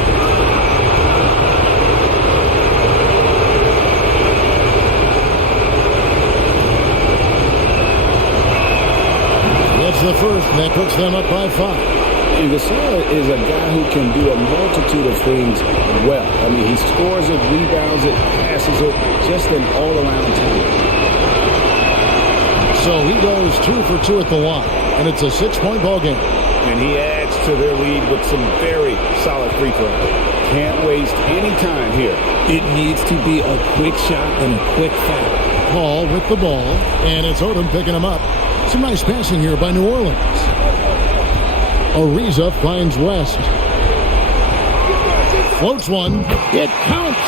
That's the first, and that puts them up by 5. Gasol is a guy who can do a multitude of things well. I mean, he scores it, rebounds it, passes it, just an all-around talent. So he goes 2 for 2 at the line, and it's a 6-point ball game. And he adds to their lead with some very solid free throws. Can't waste any time here. It needs to be a quick shot and a quick foul. Paul with the ball, and it's Odom picking him up. Some nice passing here by New Orleans. Ariza finds West. Floats one. It counts.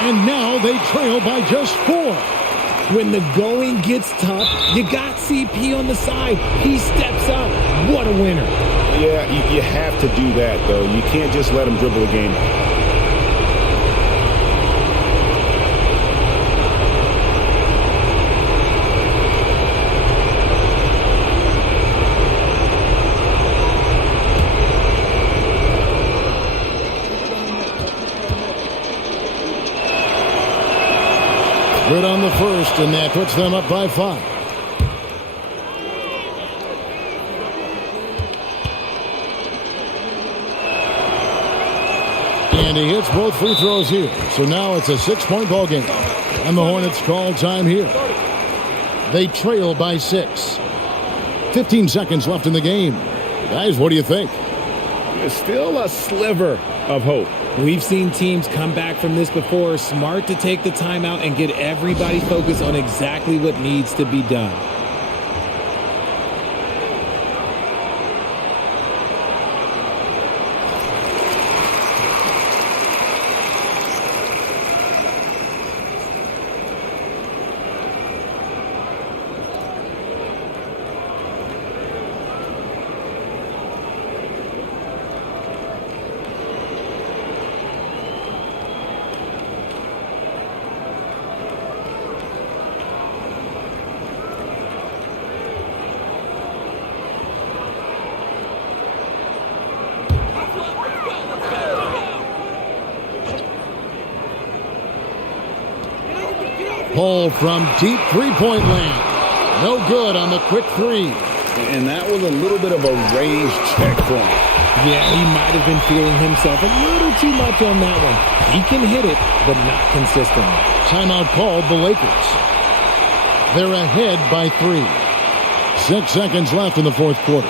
And now they trail by just 4. When the going gets tough, you got CP on the side. He steps up. What a winner. Yeah, you have to do that, though. You can't just let him dribble a game. and that puts them up by 5. And he hits both free throws here. So now it's a 6-point ball game. And the Hornets call time here. They trail by 6. 15 seconds left in the game. Guys, what do you think? There's still a sliver of hope. We've seen teams come back from this before. Smart to take the timeout and get everybody focused on exactly what needs to be done. Pull from deep three-point land. No good on the quick 3. And that was a little bit of a range check for him. Yeah, he might have been feeling himself a little too much on that one. He can hit it, but not consistently. Timeout called the Lakers. They're ahead by 3. 6 seconds left in the fourth quarter.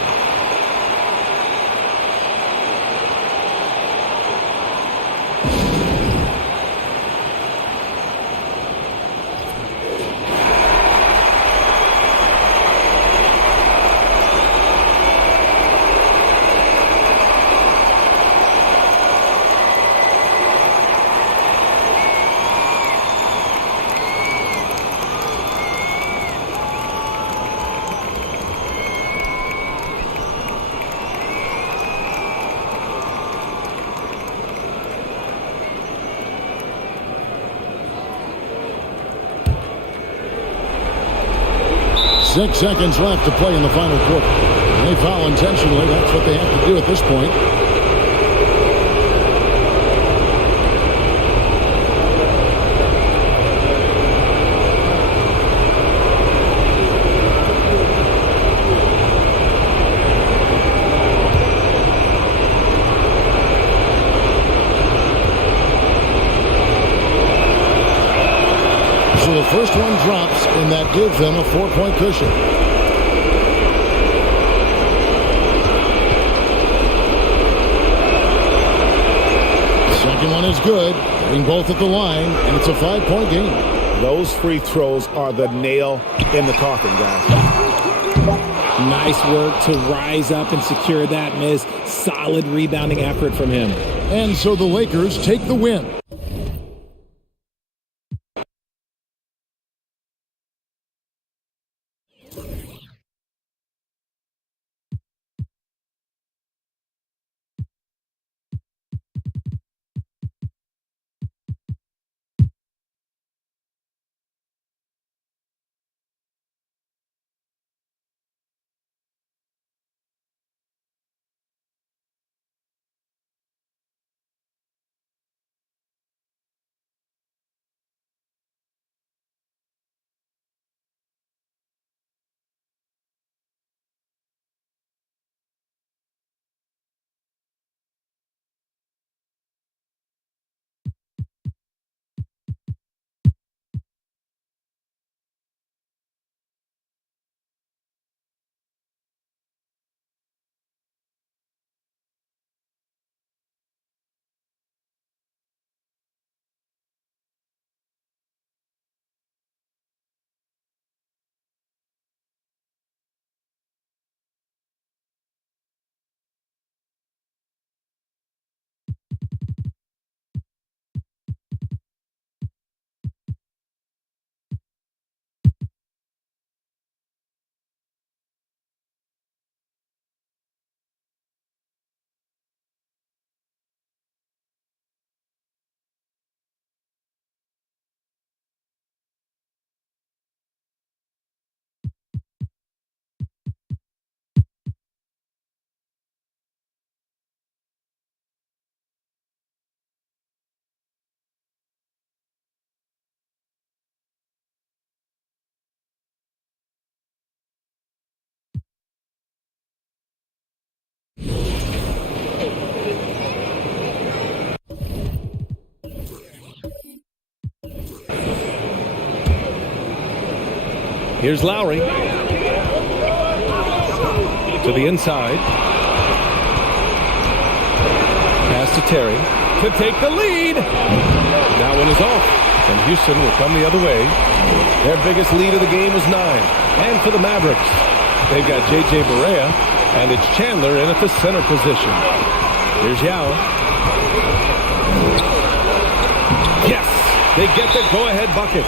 Six seconds left to play in the final quarter. They foul intentionally. That's what they have to do at this point. So the first one drops, and that gives them a 4-point cushion. Second one is good, getting both at the line, and it's a 5-point game. Those free throws are the nail in the coffin, guys. Nice work to rise up and secure that miss. Solid rebounding effort from him. And so the Lakers take the win. Here's Lowry. To the inside. Pass to Terry to take the lead. That one is off, and Houston will come the other way. Their biggest lead of the game was 9. And for the Mavericks, they've got J.J. Barea, and it's Chandler in at the center position. Here's Yao. Yes, they get the go-ahead bucket.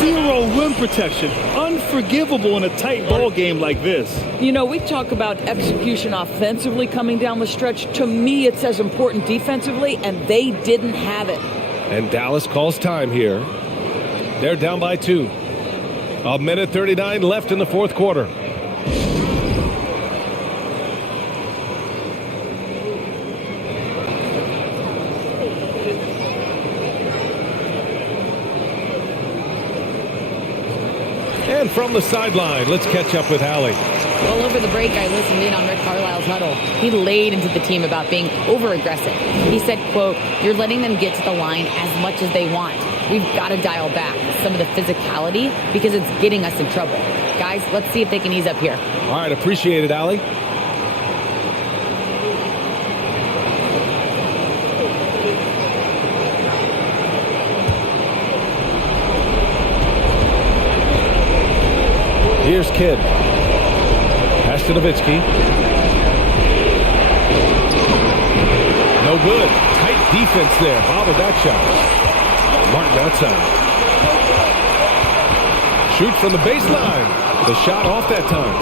Zero rim protection. Unforgivable in a tight ball game like this. You know, we talk about execution offensively coming down the stretch. To me, it's as important defensively, and they didn't have it. And Dallas calls time here. They're down by 2. 1:39 left in the fourth quarter. And from the sideline, let's catch up with Allie. Well, over the break, I listened in on Rick Carlisle's huddle. He laid into the team about being over-aggressive. He said, quote, "You're letting them get to the line as much as they want. We've got to dial back some of the physicality because it's getting us in trouble. Guys, let's see if they can ease up here." All right, appreciate it, Allie. Here's Kidd. Pass to Nowitzki. No good. Tight defense there. Bothered that shot. Martin outside. Shoot from the baseline. The shot off that time.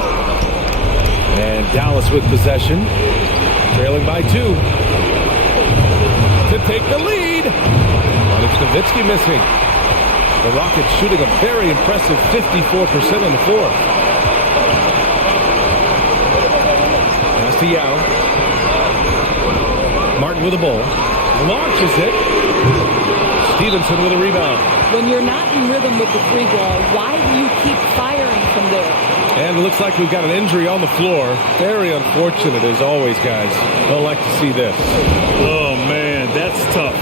And Dallas with possession. Trailing by 2. To take the lead. But it's Nowitzki missing. The Rockets shooting a very impressive 54% in the fourth. Pass to Yao. Martin with the ball. Launches it. Stevenson with a rebound. When you're not in rhythm with the free ball, why do you keep firing from there? And it looks like we've got an injury on the floor. Very unfortunate as always, guys. Don't like to see this. Oh, man, that's tough.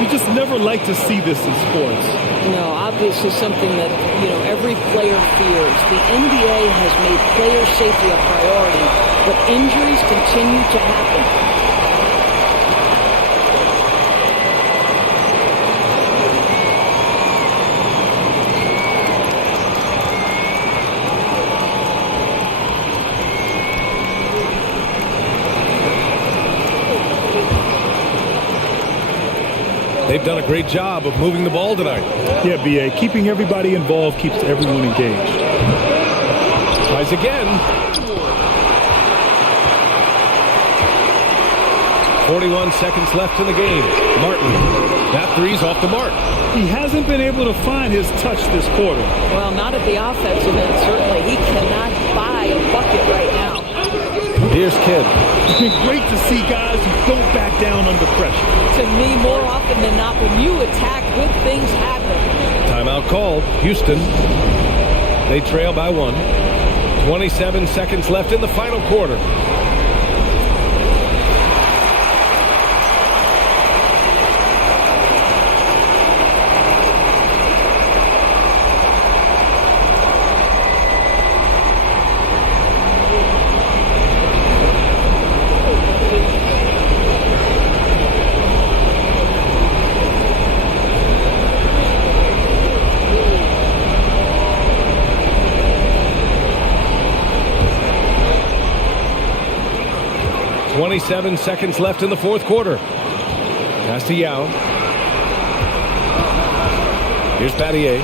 You just never like to see this in sports. No, obviously something that, every player fears. The NBA has made player safety a priority, but injuries continue to happen. They've done a great job of moving the ball tonight. Yeah, B.A. Keeping everybody involved keeps everyone engaged. Tries again. 41 seconds left in the game. Martin. That three's off the mark. He hasn't been able to find his touch this quarter. Well, not at the offensive end, certainly. He cannot buy a bucket right now. Here's Kidd. It's been great to see guys who don't back down under pressure. To me, more often than not, when you attack, good things happen. Timeout called. Houston. They trail by 1. 27 seconds left in the final quarter. Seven seconds left in the fourth quarter. Pass to Yao. Here's Battier.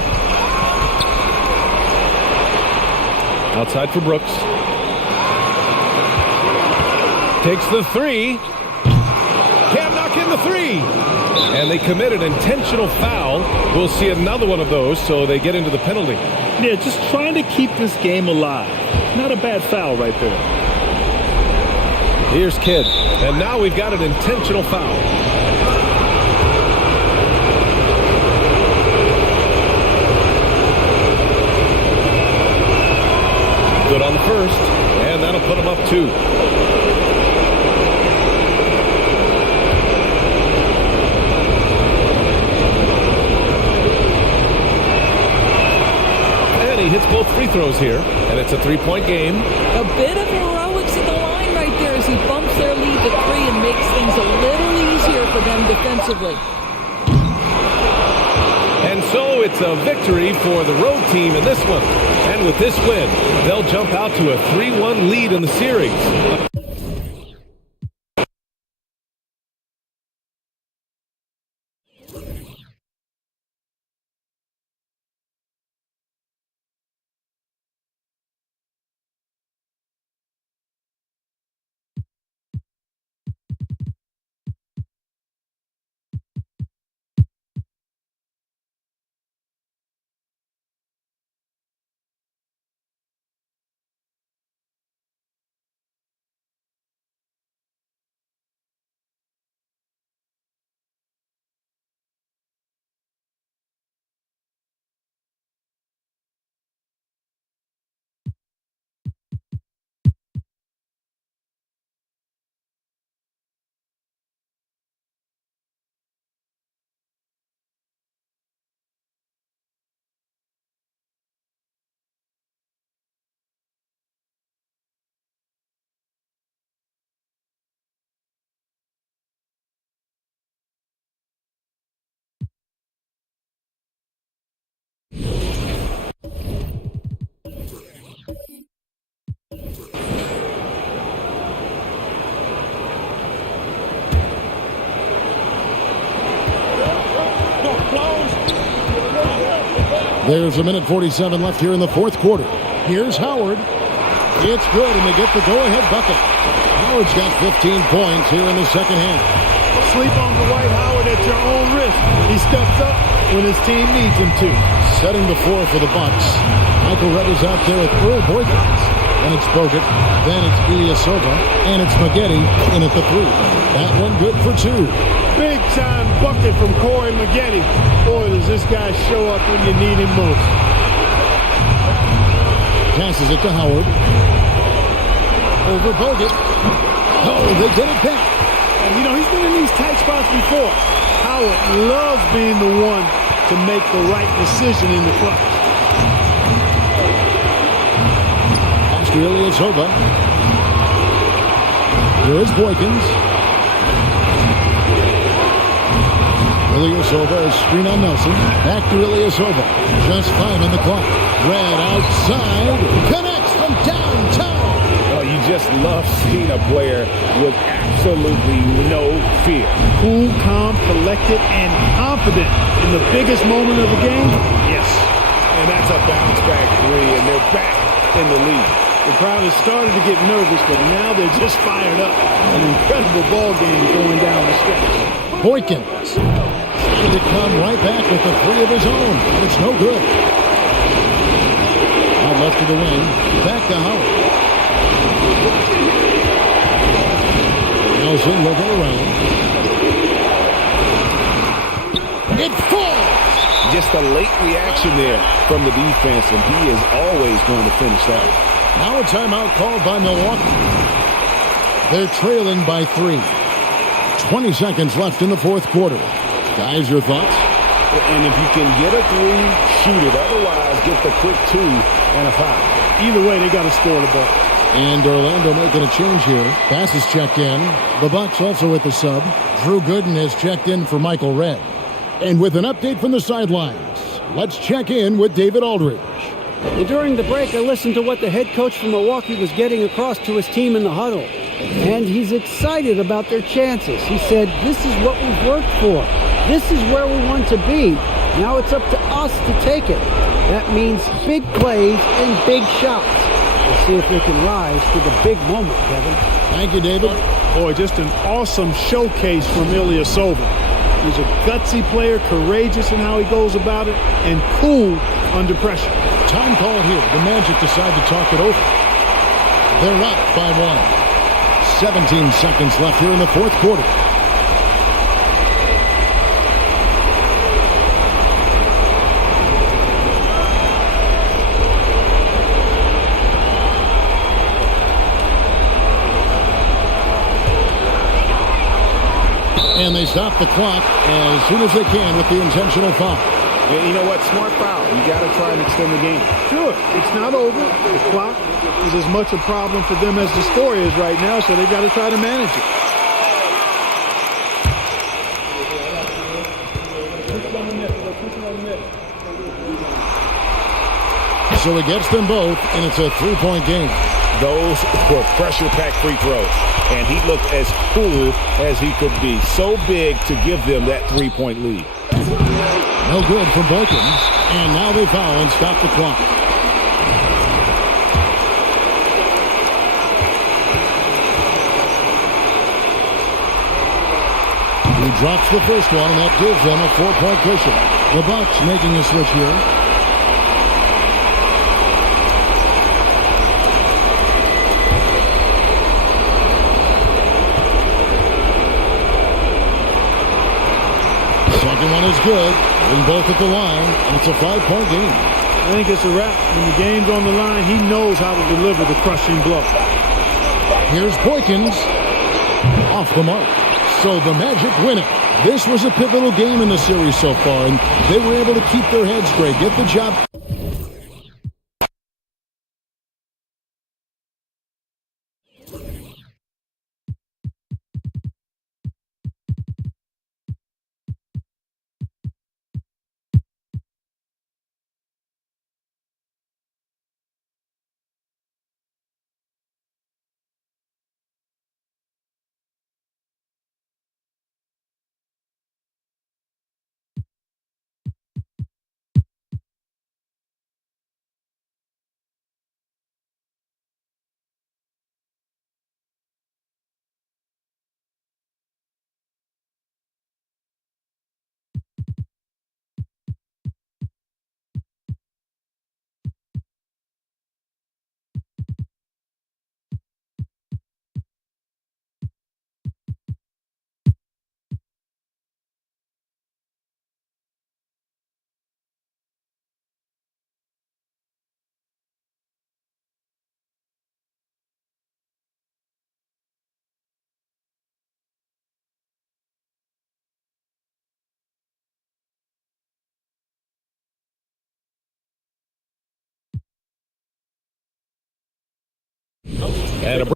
Outside for Brooks. Takes the 3. Can't knock in the 3. And they commit an intentional foul. We'll see another one of those, so they get into the penalty. Yeah, just trying to keep this game alive. Not a bad foul right there. Here's Kidd. And now we've got an intentional foul. Good on the first. And that'll put him up 2. And he hits both free throws here, and it's a three-point game. A bit of heroics at the line right there as he bumps their lead to 3 and makes things a little easier for them defensively. And so it's a victory for the road team in this one. And with this win, they'll jump out to a 3-1 lead in the series. There's a minute 47 left here in the fourth quarter. Here's Howard. It's good, and they get the go-ahead bucket. Howard's got 15 points here in the second half. Sleep on Dwight Howard at your own risk. He steps up when his team needs him to. Setting the floor for the Bucks. Michael Redd is out there with Earl Boykins. Then it's Bogut. Then it's Ilyasova. And it's Maggette in at the 3. That one good for 2. Big-time bucket from Corey Maggette. Boy, does this guy show up when you need him most. Passes it to Howard. Over Bogut. Oh, they get it back. And, you know, he's been in these tight spots before. Howard loves being the one to make the right decision in the clutch. Pass to Ilyasova. Here is Boykins. Ilyasova, screen on Nelson. Back to Ilyasova. Just 5 on the clock. Redd outside. Connects from downtown. Oh, you just love seeing a player with absolutely no fear. Cool, calm, collected, and confident in the biggest moment of the game. Yes. And that's a bounce-back 3, and they're back in the lead. The crowd has started to get nervous, but now they're just fired up. An incredible ball game going down the stretch. Boykins. To come right back with the 3 of his own. It's no good. Out left to the wing. Back to Howard. Nelson looking around. It falls! Just a late reaction there from the defense, and he is always going to finish that. Now a timeout called by Milwaukee. They're trailing by 3. 20 seconds left in the fourth quarter. Guys, your thoughts? And if you can get a 3, shoot it. Otherwise, get the quick 2 and a foul. Either way, they got to score the ball. And Orlando making a change here. Bass is checked in. The Bucks also with the sub. Drew Gooden has checked in for Michael Redd. And with an update from the sidelines, let's check in with David Aldridge. And during the break, I listened to what the head coach from Milwaukee was getting across to his team in the huddle. And he's excited about their chances. He said, this is what we've worked for. This is where we want to be. Now it's up to us to take it. That means big plays and big shots. We'll see if they can rise to the big moment, Kevin. Thank you, David. Boy, just an awesome showcase from Ilyasova. He's a gutsy player, courageous in how he goes about it, and cool under pressure. Time call here. The Magic decide to talk it over. They're up by 1. 17 seconds left here in the fourth quarter. And they stop the clock as soon as they can with the intentional foul. You know what? Smart foul. You got to try and extend the game. Sure, it's not over. The clock is as much a problem for them as the score is right now, so they got to try to manage it. So he gets them both, and it's a 3-point game. Those were pressure-packed free throws, and he looked as cool as he could be. So big to give them that 3-point lead. No good for Boykins, and now they foul and stop the clock. He drops the first one, and that gives them a 4-point cushion. The Bucks making a switch here. Second one is good. Bring both at the line, and it's a 5-point game. I think it's a wrap. When the game's on the line, he knows how to deliver the crushing blow. Here's Boykins off the mark. So the Magic win it. This was a pivotal game in the series so far, and they were able to keep their heads straight, get the job. And a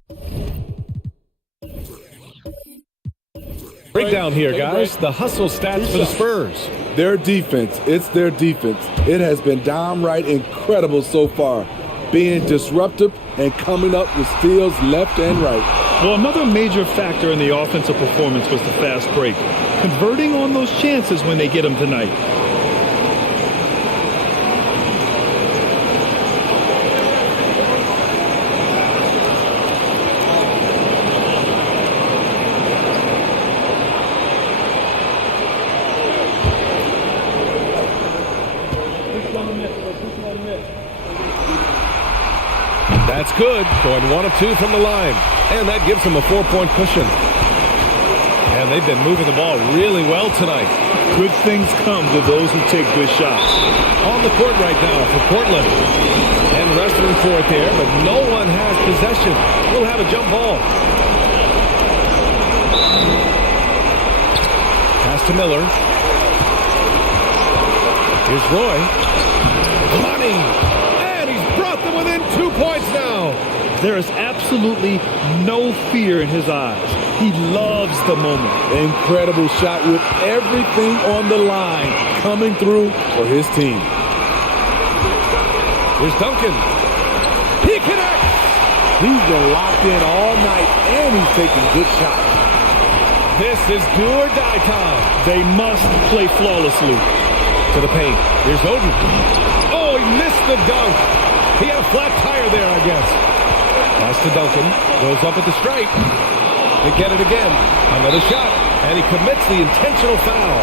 breakdown here, guys. The hustle stats for the Spurs. Their defense, it's their defense. It has been downright incredible so far, being disruptive and coming up with steals left and right. Well, another major factor in the offensive performance was the fast break, converting on those chances when they get them tonight. That's good. Going 1 of 2 from the line. And that gives them a 4-point cushion. And they've been moving the ball really well tonight. Good things come to those who take good shots. On the court right now for Portland. And wrestling for it there, but no one has possession. We'll have a jump ball. Pass to Miller. Here's Roy. Money. And he's brought them within 2 points now. There is absolutely no fear in his eyes. He loves the moment. Incredible shot with everything on the line coming through for his team. Here's Duncan. He connects. He's been locked in all night, and he's taking good shots. This is do or die time. They must play flawlessly. To the paint. Here's Oden. Oh, he missed the dunk. He had a flat tire there, I guess. Pass to Duncan. Goes up at the stripe. They get it again. Another shot. And he commits the intentional foul.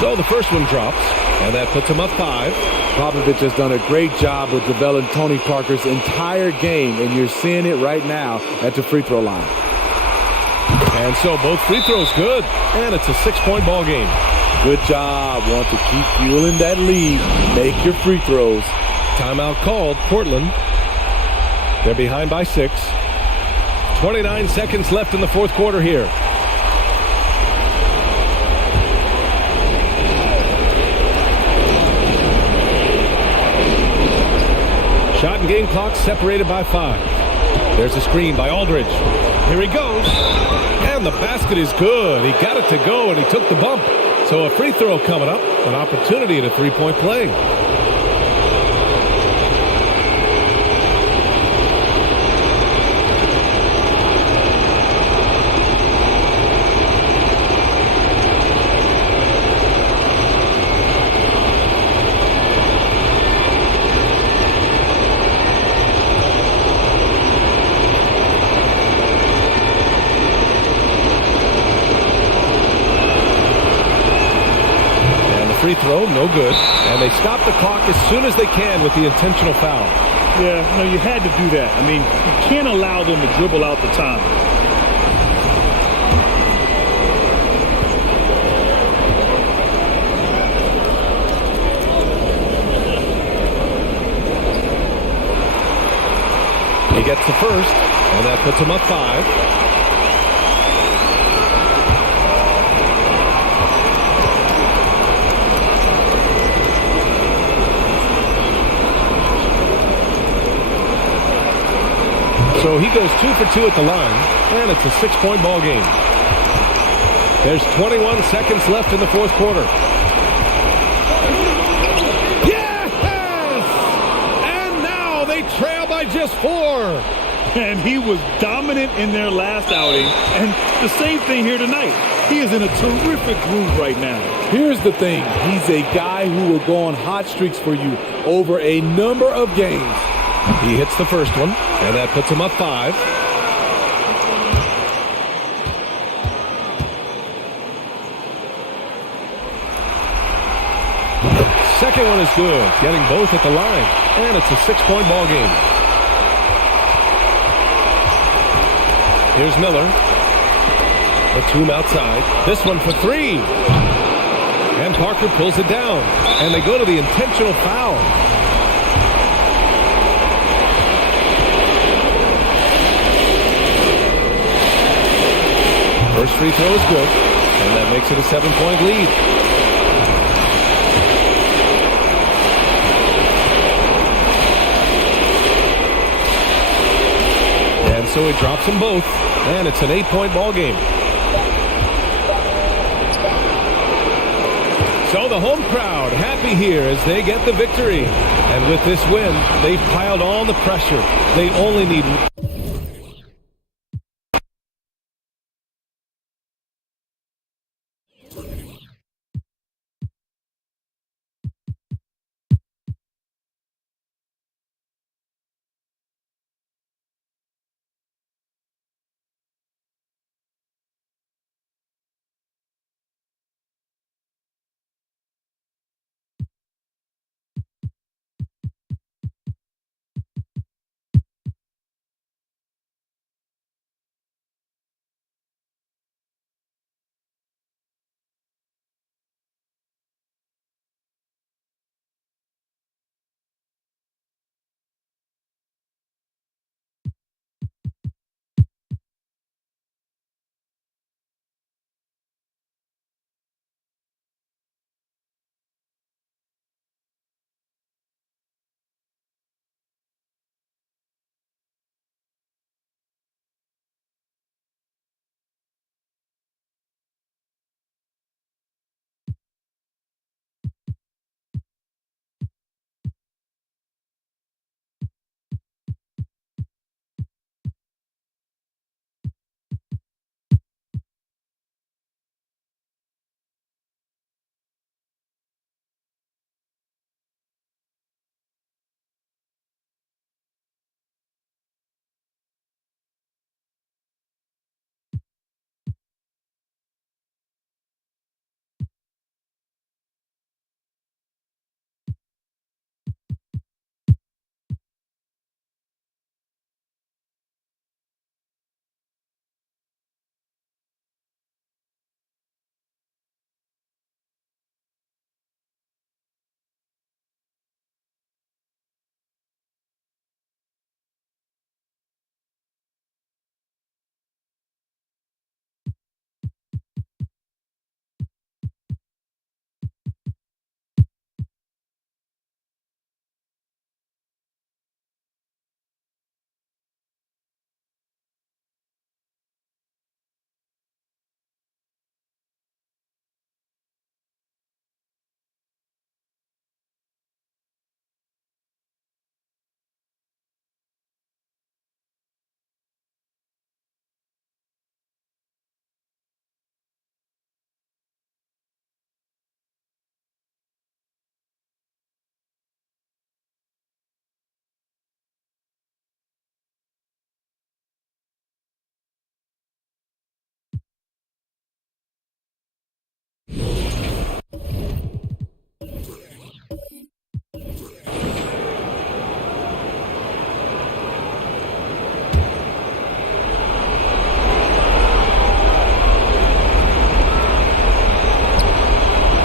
So the first one drops, and that puts him up 5. Popovich has done a great job with developing Tony Parker's entire game, and you're seeing it right now at the free throw line. And so both free throws good, and it's a 6-point ball game. Good job. Want to keep fueling that lead. Make your free throws. Timeout called. Portland. They're behind by 6. 29 seconds left in the fourth quarter here. Shot and game clock separated by 5. There's a screen by Aldridge. Here he goes. And the basket is good. He got it to go, and he took the bump. So a free throw coming up. An opportunity at a three-point play. Free throw, no good. And they stop the clock as soon as they can with the intentional foul. Yeah, no, you had to do that. I mean, you can't allow them to dribble out the time. He gets the first, and that puts him up 5. So he goes 2 for 2 at the line, and it's a 6-point ball game. There's 21 seconds left in the fourth quarter. Yes! And now they trail by just 4. And he was dominant in their last outing, and the same thing here tonight. He is in a terrific groove right now. Here's the thing. He's a guy who will go on hot streaks for you over a number of games. He hits the first one, and that puts him up 5. Second one is good, getting both at the line, and it's a 6-point ball game. Here's Miller. Batum outside. This one for 3. And Parker pulls it down, and they go to the intentional foul. First free throw is good, and that makes it a 7-point lead. And so he drops them both, and it's an 8-point ball game. So the home crowd happy here as they get the victory. And with this win, they've piled all the pressure. They only need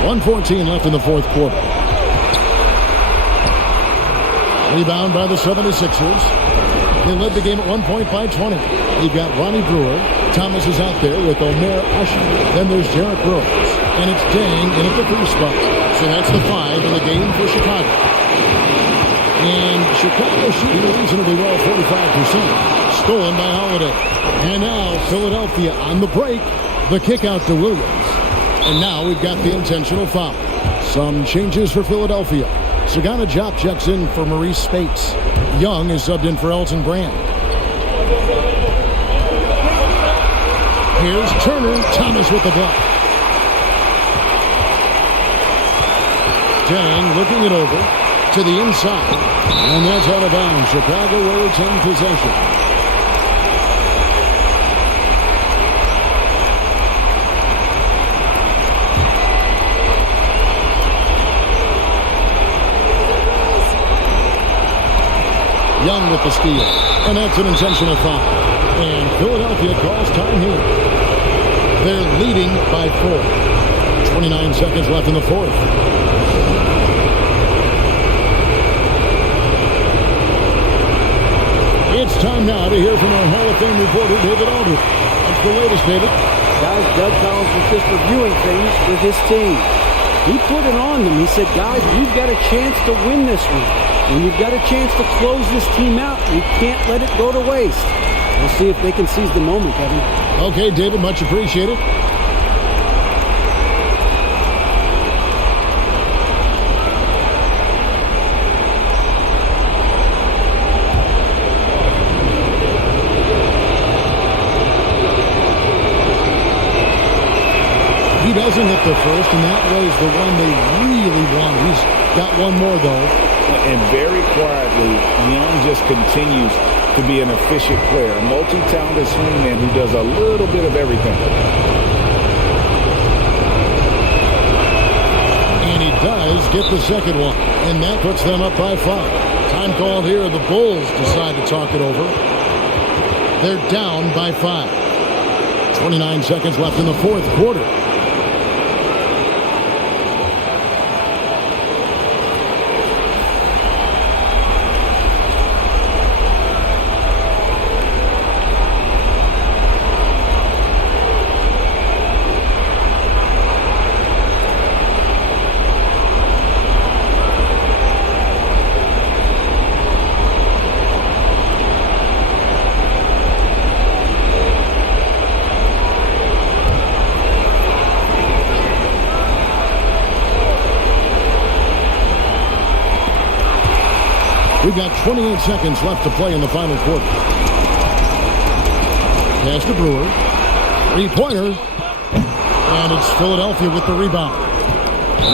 1:14 left in the fourth quarter. Rebound by the 76ers. They led the game at one point by 20. You've got Ronnie Brewer. Thomas is out there with Omer Usher. Then there's Derrick Rose. And it's Dang in at the 3 spot. So that's the 5 in the game for Chicago. And Chicago shooting reasonably well, 45%. Stolen by Holiday. And now Philadelphia on the break. The kick out to Williams. And now we've got the intentional foul. Some changes for Philadelphia. Sagana Diop checks in for Maurice Spates. Young is subbed in for Elton Brand. Here's Turner. Thomas with the block. Dang looking it over to the inside. And that's out of bounds. Chicago will retain possession. Young with the steal. And that's an intentional foul. And Philadelphia calls time here. They're leading by 4. 29 seconds left in the fourth. It's time now to hear from our Hall of Fame reporter, David Aldridge. What's the latest, David? Guys, Doug Collins was just reviewing things with his team. He put it on them. He said, guys, we've got a chance to win this one. When you've got a chance to close this team out, you can't let it go to waste. We'll see if they can seize the moment, Kevin. Okay, David, much appreciated. He doesn't hit the first, and that was the one they really wanted. He's got one more, though. And very quietly, Young just continues to be an efficient player, a multi-talented swingman who does a little bit of everything. And he does get the second one, and that puts them up by 5. Time called here. The Bulls decide to talk it over. They're down by 5. 29 seconds left in the fourth quarter. We've got 28 seconds left to play in the final quarter. Pass to Brewer. 3-pointer. And it's Philadelphia with the rebound.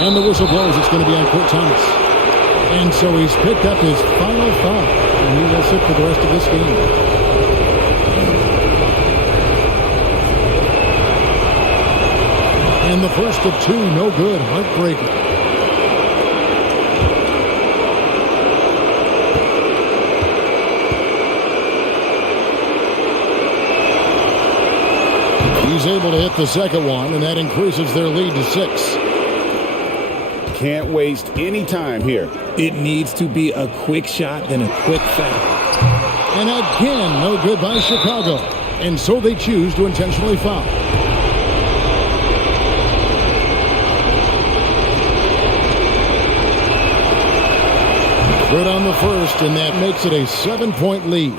And the whistle blows. It's going to be on Kurt Thomas. And so he's picked up his final foul. And he will sit for the rest of this game. And the first of 2, no good. Heartbreaker. He's able to hit the second one, and that increases their lead to 6. Can't waste any time here. It needs to be a quick shot, then a quick foul. And again, no good by Chicago. And so they choose to intentionally foul. Good on the first, and that makes it a 7-point lead.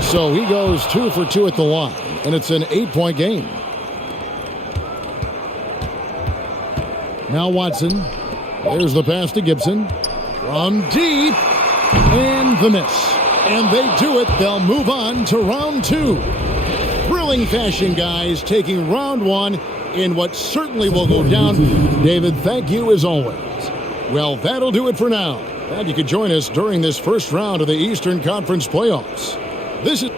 So he goes 2 for 2 at the line, and it's an 8-point game. Now Watson. There's the pass to Gibson. From deep. And the miss. And they do it. They'll move on to round 2. Thrilling fashion, guys, taking round 1 in what certainly will go down. David, thank you as always. Well, that'll do it for now. And you can join us during this first round of the Eastern Conference playoffs. This is